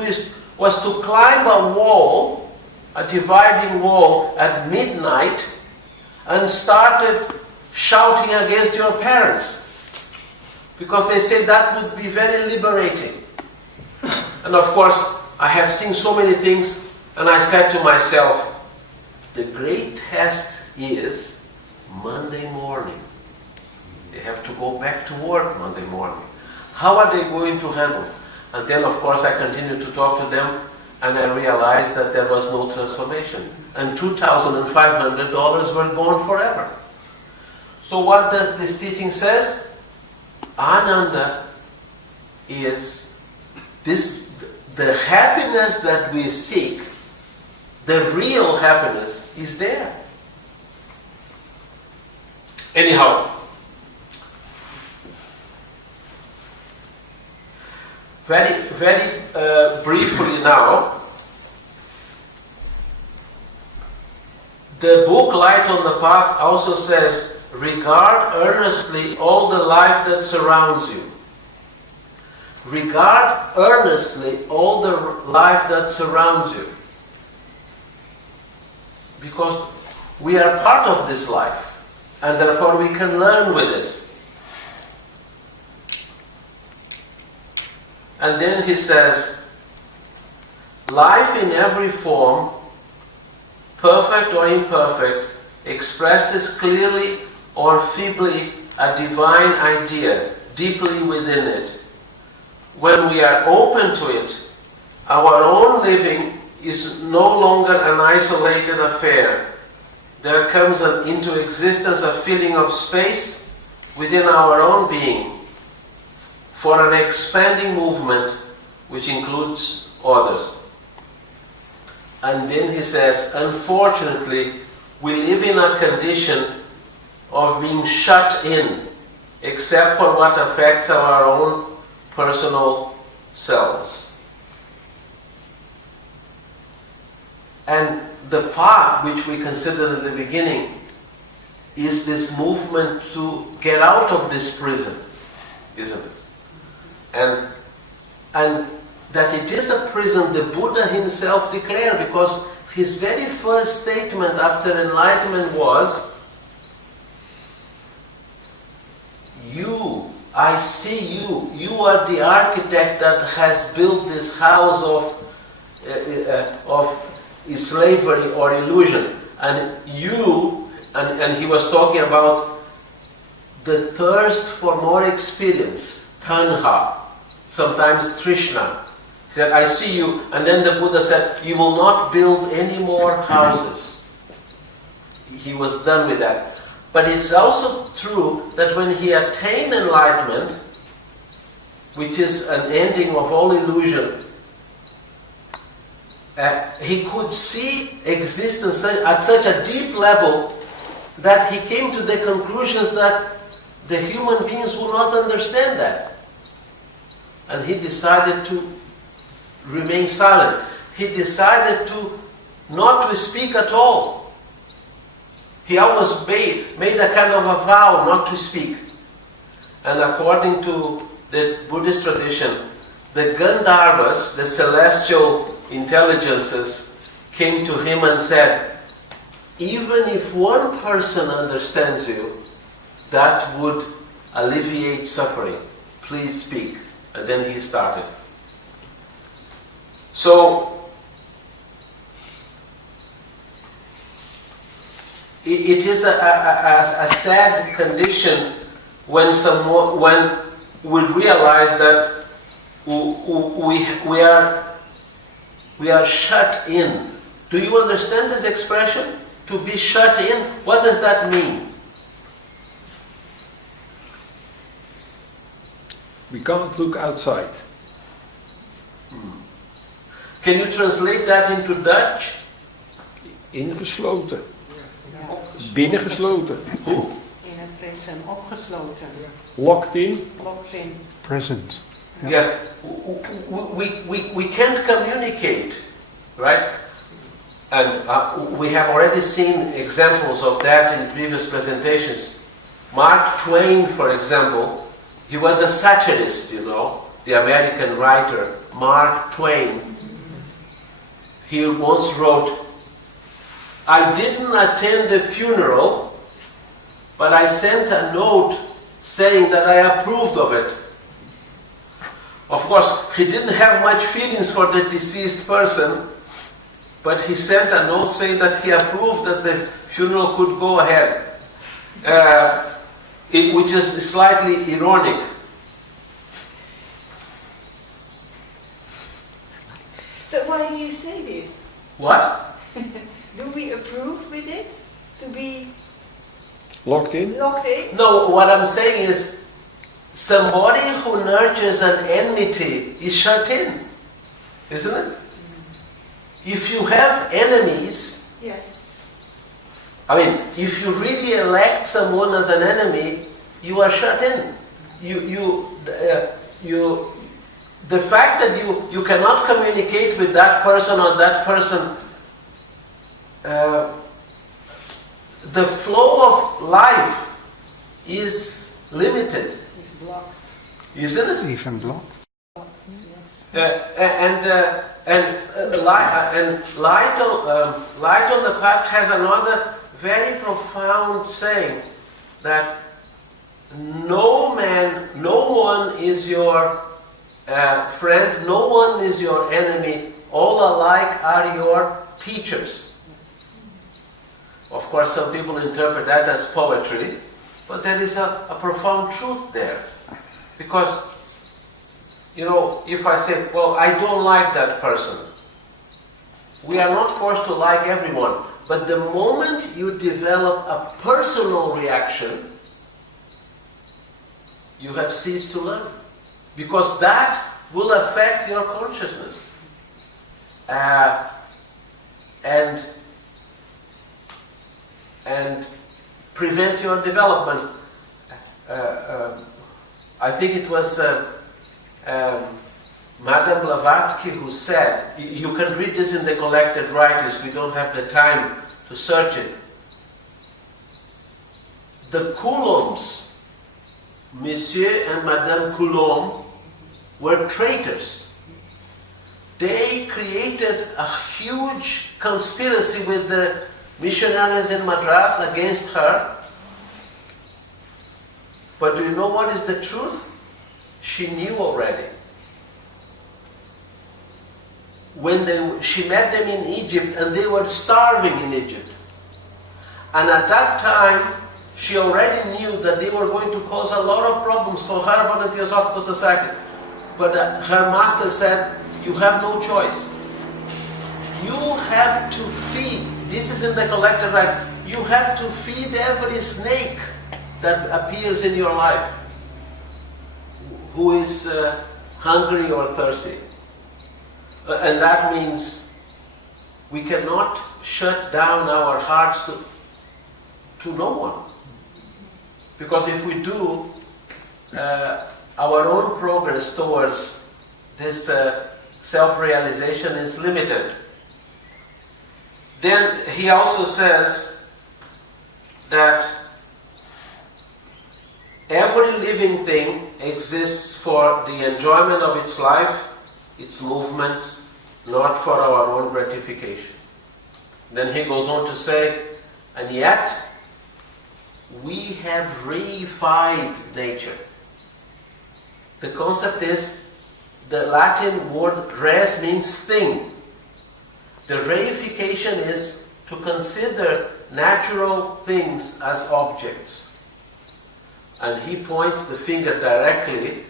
was to climb a wall, a dividing wall at midnight, and started shouting against your parents. Because they say that would be very liberating. And of course, I have seen so many things, and I said to myself, the great test is Monday morning. They have to go back to work Monday morning. How are they going to handle? And then, of course, I continued to talk to them, and I realized that there was no transformation. And $2,500 were gone forever. So what does this teaching says? Ananda is the happiness that we seek, the real happiness is there. Anyhow, very briefly now, the book Light on the Path also says, regard earnestly all the life that surrounds you. Regard earnestly all the life that surrounds you. Because we are part of this life, and therefore we can learn with it. And then he says, life in every form, perfect or imperfect, expresses clearly or feebly a divine idea deeply within it. When we are open to it, our own living is no longer an isolated affair. There comes into existence a feeling of space within our own being for an expanding movement which includes others. And then he says, unfortunately, we live in a condition of being shut in, except for what affects our own personal selves. And the path which we considered at the beginning is this movement to get out of this prison, isn't it? And that it is a prison, the Buddha himself declared, because his very first statement after enlightenment was, I see you. You are the architect that has built this house of slavery or illusion. And you, and he was talking about the thirst for more experience, tanha, sometimes trishna. He said, I see you. And then the Buddha said, you will not build any more houses. He was done with that. But it's also true that when he attained enlightenment, which is an ending of all illusion, he could see existence at such a deep level that he came to the conclusions that the human beings will not understand that. And he decided to remain silent. He decided not to speak at all. He always made a kind of a vow not to speak. And according to the Buddhist tradition, the Gandharvas, the celestial intelligences, came to him and said, even if one person understands you, that would alleviate suffering. Please speak. And then he started. So, it is a sad condition when we realize that we are shut in. Do you understand this expression? To be shut in? What does that mean? We can't look outside. Can you translate that into Dutch? Ingesloten. Binnengesloten. In het is een opgesloten. Locked in. Locked in. Present. Yes. We can't communicate, right? And we have already seen examples of that in previous presentations. Mark Twain, for example, he was a satirist, you know, the American writer, Mark Twain. He once wrote, "I didn't attend the funeral, but I sent a note saying that I approved of it." Of course, he didn't have much feelings for the deceased person, but he sent a note saying that he approved that the funeral could go ahead, which is slightly ironic. So why do you say this? What? Do we approve with it? To be Locked in. locked in? No, what I'm saying is, somebody who nurtures an enmity is shut in, isn't it? If you have enemies, Yes. I mean, if you really elect someone as an enemy, you are shut in. The fact that you cannot communicate with that person or that person, the flow of life is limited, Is blocked. isn't it? Even blocked. Yes. Light on the Path has another very profound saying that no one is your friend, no one is your enemy, all alike are your teachers. Of course, some people interpret that as poetry, but there is a profound truth there. Because, you know, if I say, well, I don't like that person, we are not forced to like everyone, but the moment you develop a personal reaction, you have ceased to learn. Because that will affect your consciousness. And prevent your development. I think it was Madame Blavatsky who said, you can read this in the collected writings, we don't have the time to search it. The Coulombs, Monsieur and Madame Coulomb, were traitors. They created a huge conspiracy with the missionaries in Madras against her. But do you know what is the truth? She knew already. When she met them in Egypt, and they were starving in Egypt. And at that time, she already knew that they were going to cause a lot of problems for her for the Theosophical Society. But her master said, you have no choice. You have to feed, this is in the collected right, you have to feed every snake that appears in your life who is hungry or thirsty. And that means we cannot shut down our hearts to no one. Because if we do, our own progress towards this self-realization is limited. Then he also says that every living thing exists for the enjoyment of its life, its movements, not for our own gratification. Then he goes on to say, and yet we have reified nature. The concept is, the Latin word res means thing. The reification is to consider natural things as objects. And he points the finger directly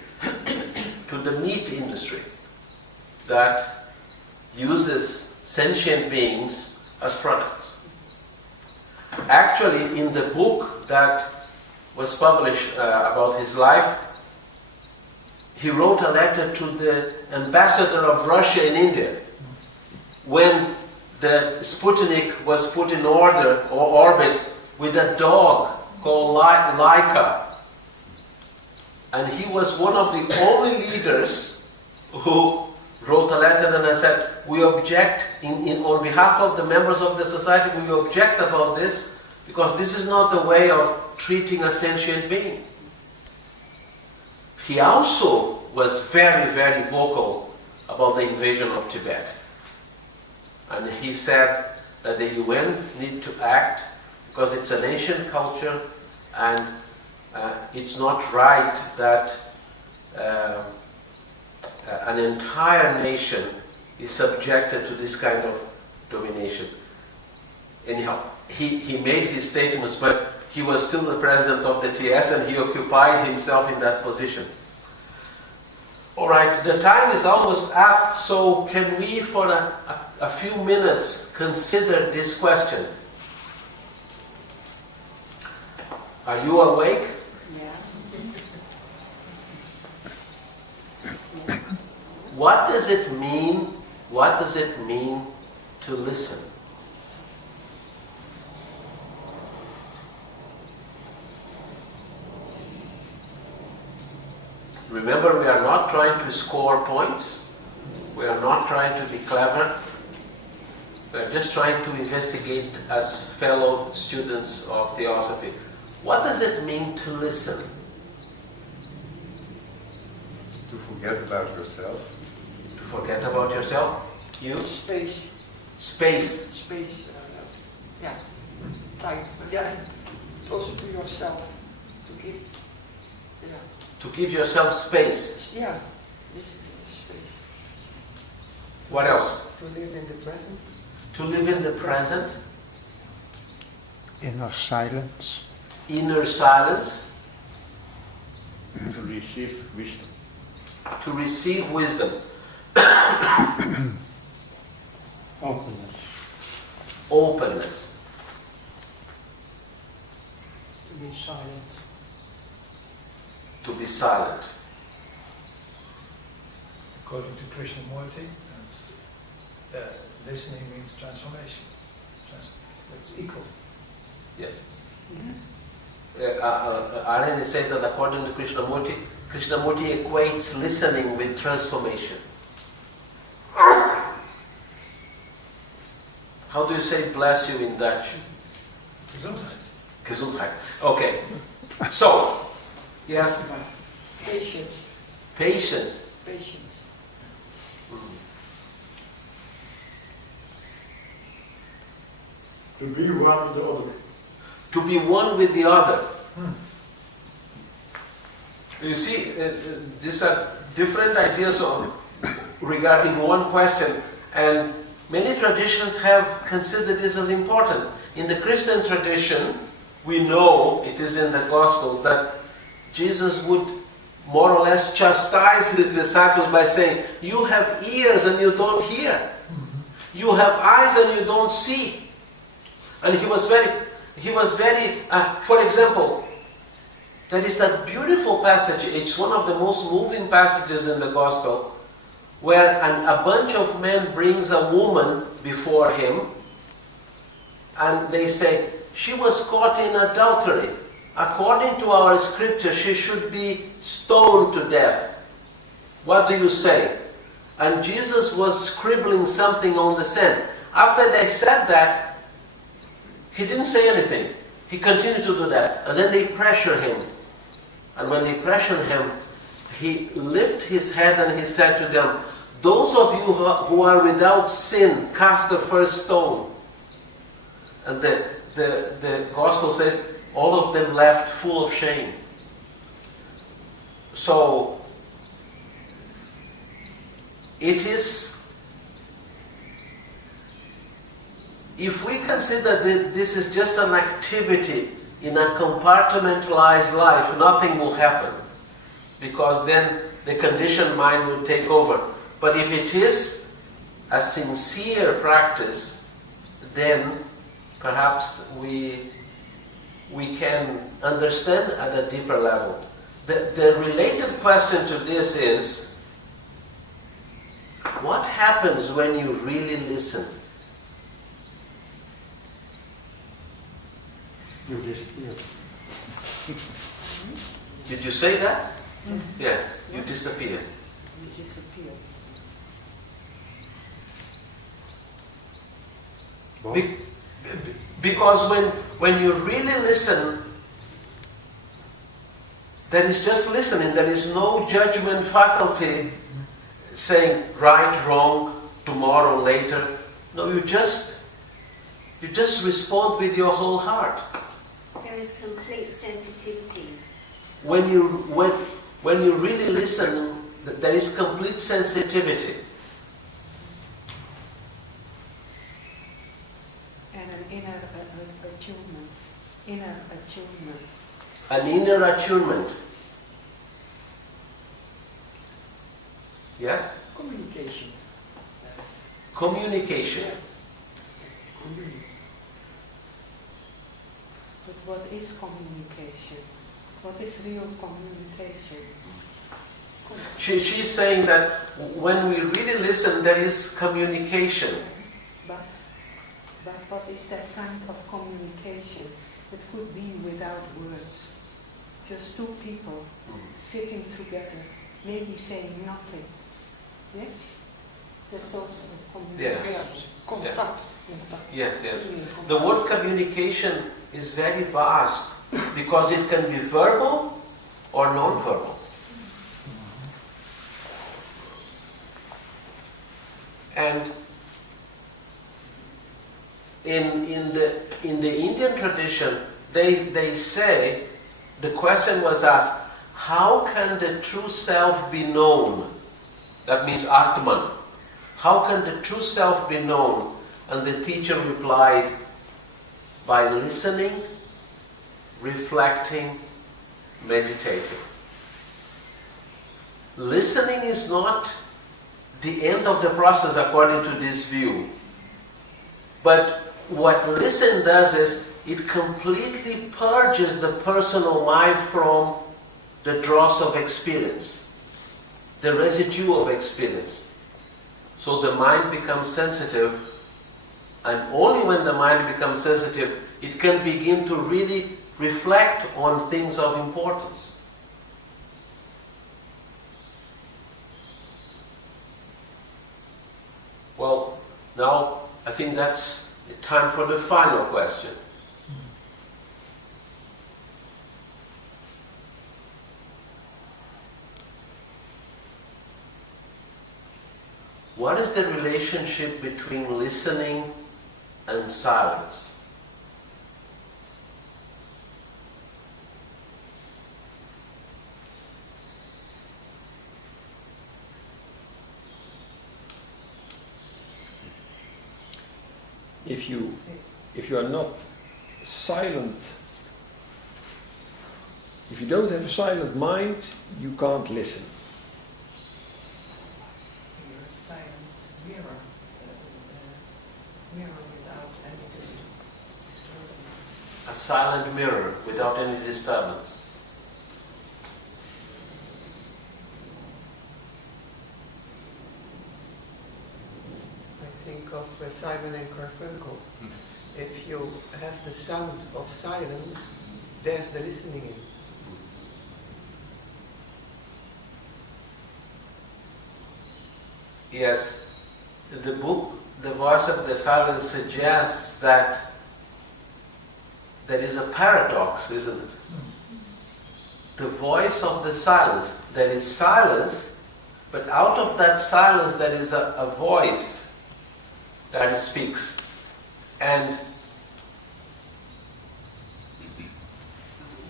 to the meat industry that uses sentient beings as products. Actually, in the book that was published about his life, he wrote a letter to the ambassador of Russia in India when the Sputnik was put in order or orbit with a dog called Laika. And he was one of the only leaders who wrote a letter and I said, we object, on behalf of the members of the society, we object about this because this is not the way of treating a sentient being. He also was very, very vocal about the invasion of Tibet. And he said that the UN need to act because it's an ancient culture and it's not right that an entire nation is subjected to this kind of domination. Anyhow, he made his statements, but he was still the president of the TS and he occupied himself in that position. All right, the time is almost up, so can we for a few minutes consider this question? Are you awake? What does it mean? What does it mean to listen? Remember, we are not trying to score points. We are not trying to be clever. We are just trying to investigate as fellow students of theosophy. What does it mean to listen? To forget about yourself. To forget about yourself? You? Space. Space. Space. Yeah. Time. Yeah. Also to yourself. To give. Yeah. To give yourself space. Yeah. This space. What else? To live in the present. To live in the present. Inner silence. Inner silence. To receive wisdom. To receive wisdom. Openness. Openness. To be silent. To be silent. According to Krishnamurti, listening means transformation. It's equal. Yes. Aryan is saying that according to Krishnamurti, Krishnamurti equates listening with transformation. How do you say bless you in Dutch? Gesundheit. Gesundheit. Okay. So, yes. Patience. Patience. Patience. To be one with the other. To be one with the other. You see, these are different ideas regarding one question, and many traditions have considered this as important. In the Christian tradition, we know, it is in the Gospels, that Jesus would more or less chastise his disciples by saying, you have ears and you don't hear. You have eyes and you don't see. And he was very, for example, there is that beautiful passage, it's one of the most moving passages in the Gospel, where a bunch of men brings a woman before him, and they say, she was caught in adultery. According to our scripture, she should be stoned to death. What do you say? And Jesus was scribbling something on the sand. After they said that, he didn't say anything. He continued to do that. And then they pressured him. And when they pressured him, he lifted his head and he said to them, those of you who are without sin, cast the first stone. And the Gospel says, all of them left full of shame. So, it is if we consider that this is just an activity in a compartmentalized life, nothing will happen. Because then the conditioned mind will take over. But if it is a sincere practice, then perhaps we can understand at a deeper level. The related question to this is, what happens when you really listen? You disappear. Did you say that? Yeah, you disappear. You disappear. Be- because when you really listen, there is just listening. There is no judgment faculty saying right, wrong, tomorrow, later. No, you just respond with your whole heart. There is complete sensitivity. When you really listen, there is complete sensitivity. And an inner attunement. Inner attunement. An inner attunement. Yes? Communication. Communication. But what is communication? What is real communication? She's saying that when we really listen, there is communication. But what is that kind of communication? It could be without words. Just two people sitting together, maybe saying nothing. Yes? That's also communication. Yes. Contact. Yes, yes. The word communication is very vast because it can be verbal or non-verbal. And in the Indian tradition, they say, the question was asked, how can the true self be known? That means Atman. How can the true self be known? And the teacher replied, by listening, reflecting, meditating. Listening is not the end of the process according to this view. But what listen does is it completely purges the personal mind from the dross of experience, the residue of experience. So the mind becomes sensitive, and only when the mind becomes sensitive, it can begin to really reflect on things of importance. Well, now I think that's time for the final question. What is the relationship between listening and silence? If you are not silent, if you don't have a silent mind, you can't listen. You're a silent mirror. Mirror without any disturbance. A silent mirror without any disturbance. I think of Simon and Garfunkel. If you have the sound of silence, there's the listening in. Yes, the book, The Voice of the Silence, suggests that there is a paradox, isn't it? The voice of the silence. There is silence, but out of that silence there is a voice that speaks. And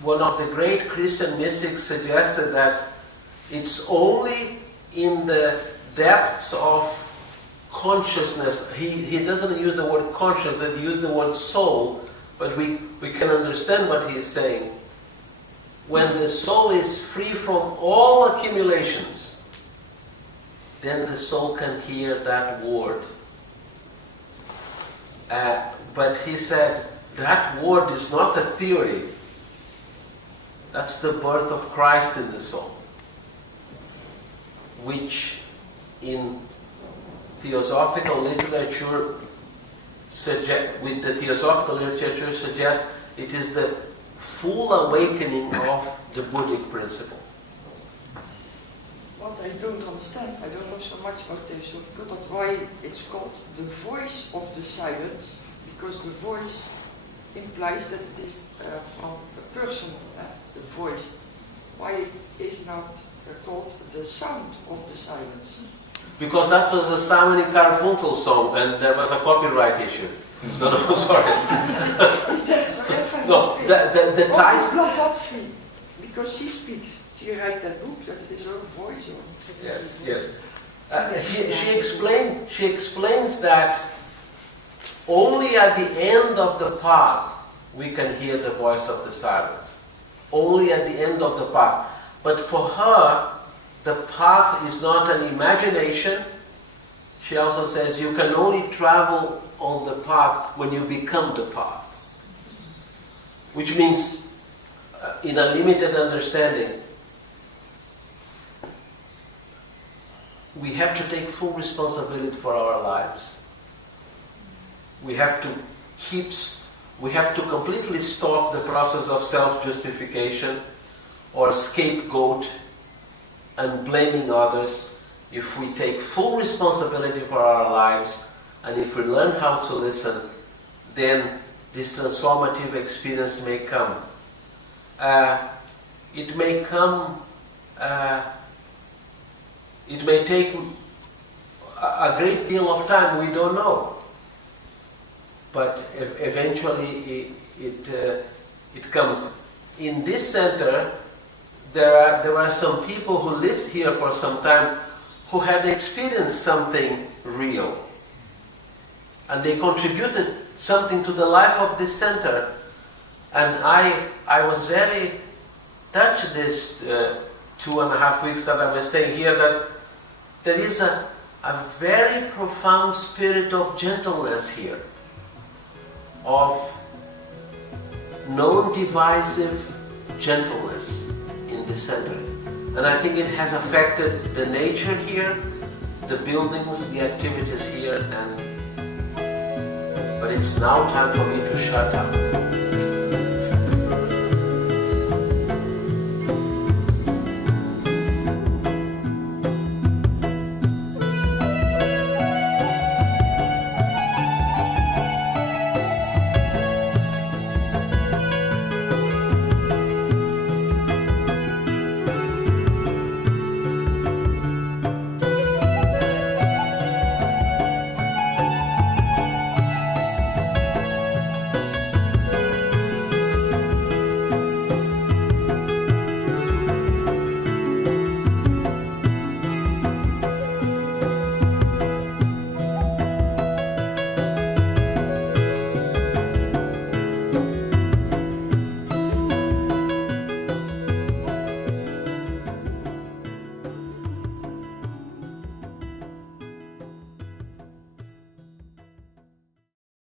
one of the great Christian mystics suggested that it's only in the depths of consciousness. He doesn't use the word consciousness, he used the word soul, but we can understand what he is saying. When the soul is free from all accumulations, then the soul can hear that word. But he said, that word is not a theory. That's the birth of Christ in the soul, which in theosophical literature suggests it is the full awakening of the Buddhic principle. What I don't understand, I don't know so much about Theosophical, but why it's called the voice of the silence, because the voice implies that it is from a person, the voice. Why it is not called the sound of the silence? Because that was a Simon and Garfunkel song, and there was a copyright issue. No, sorry. Is that so? No, the title. Blavatsky, because she speaks. She writes that book, that it is her voice. Or Yes. She explains that only at the end of the path we can hear the voice of the silence. Only at the end of the path. But for her, the path is not an imagination. She also says you can only travel on the path when you become the path. Which means, in a limited understanding, we have to take full responsibility for our lives. We have to completely stop the process of self-justification or scapegoat and blaming others. If we take full responsibility for our lives and if we learn how to listen, then this transformative experience may come. It may come, it may take a great deal of time, we don't know. But eventually it comes. In this center, there are some people who lived here for some time who had experienced something real. And they contributed something to the life of this center. And I was very touched this 2.5 weeks that I was staying here, that there is a very profound spirit of gentleness here, of non-divisive gentleness in the center. And I think it has affected the nature here, the buildings, the activities here, but it's now time for me to shut up.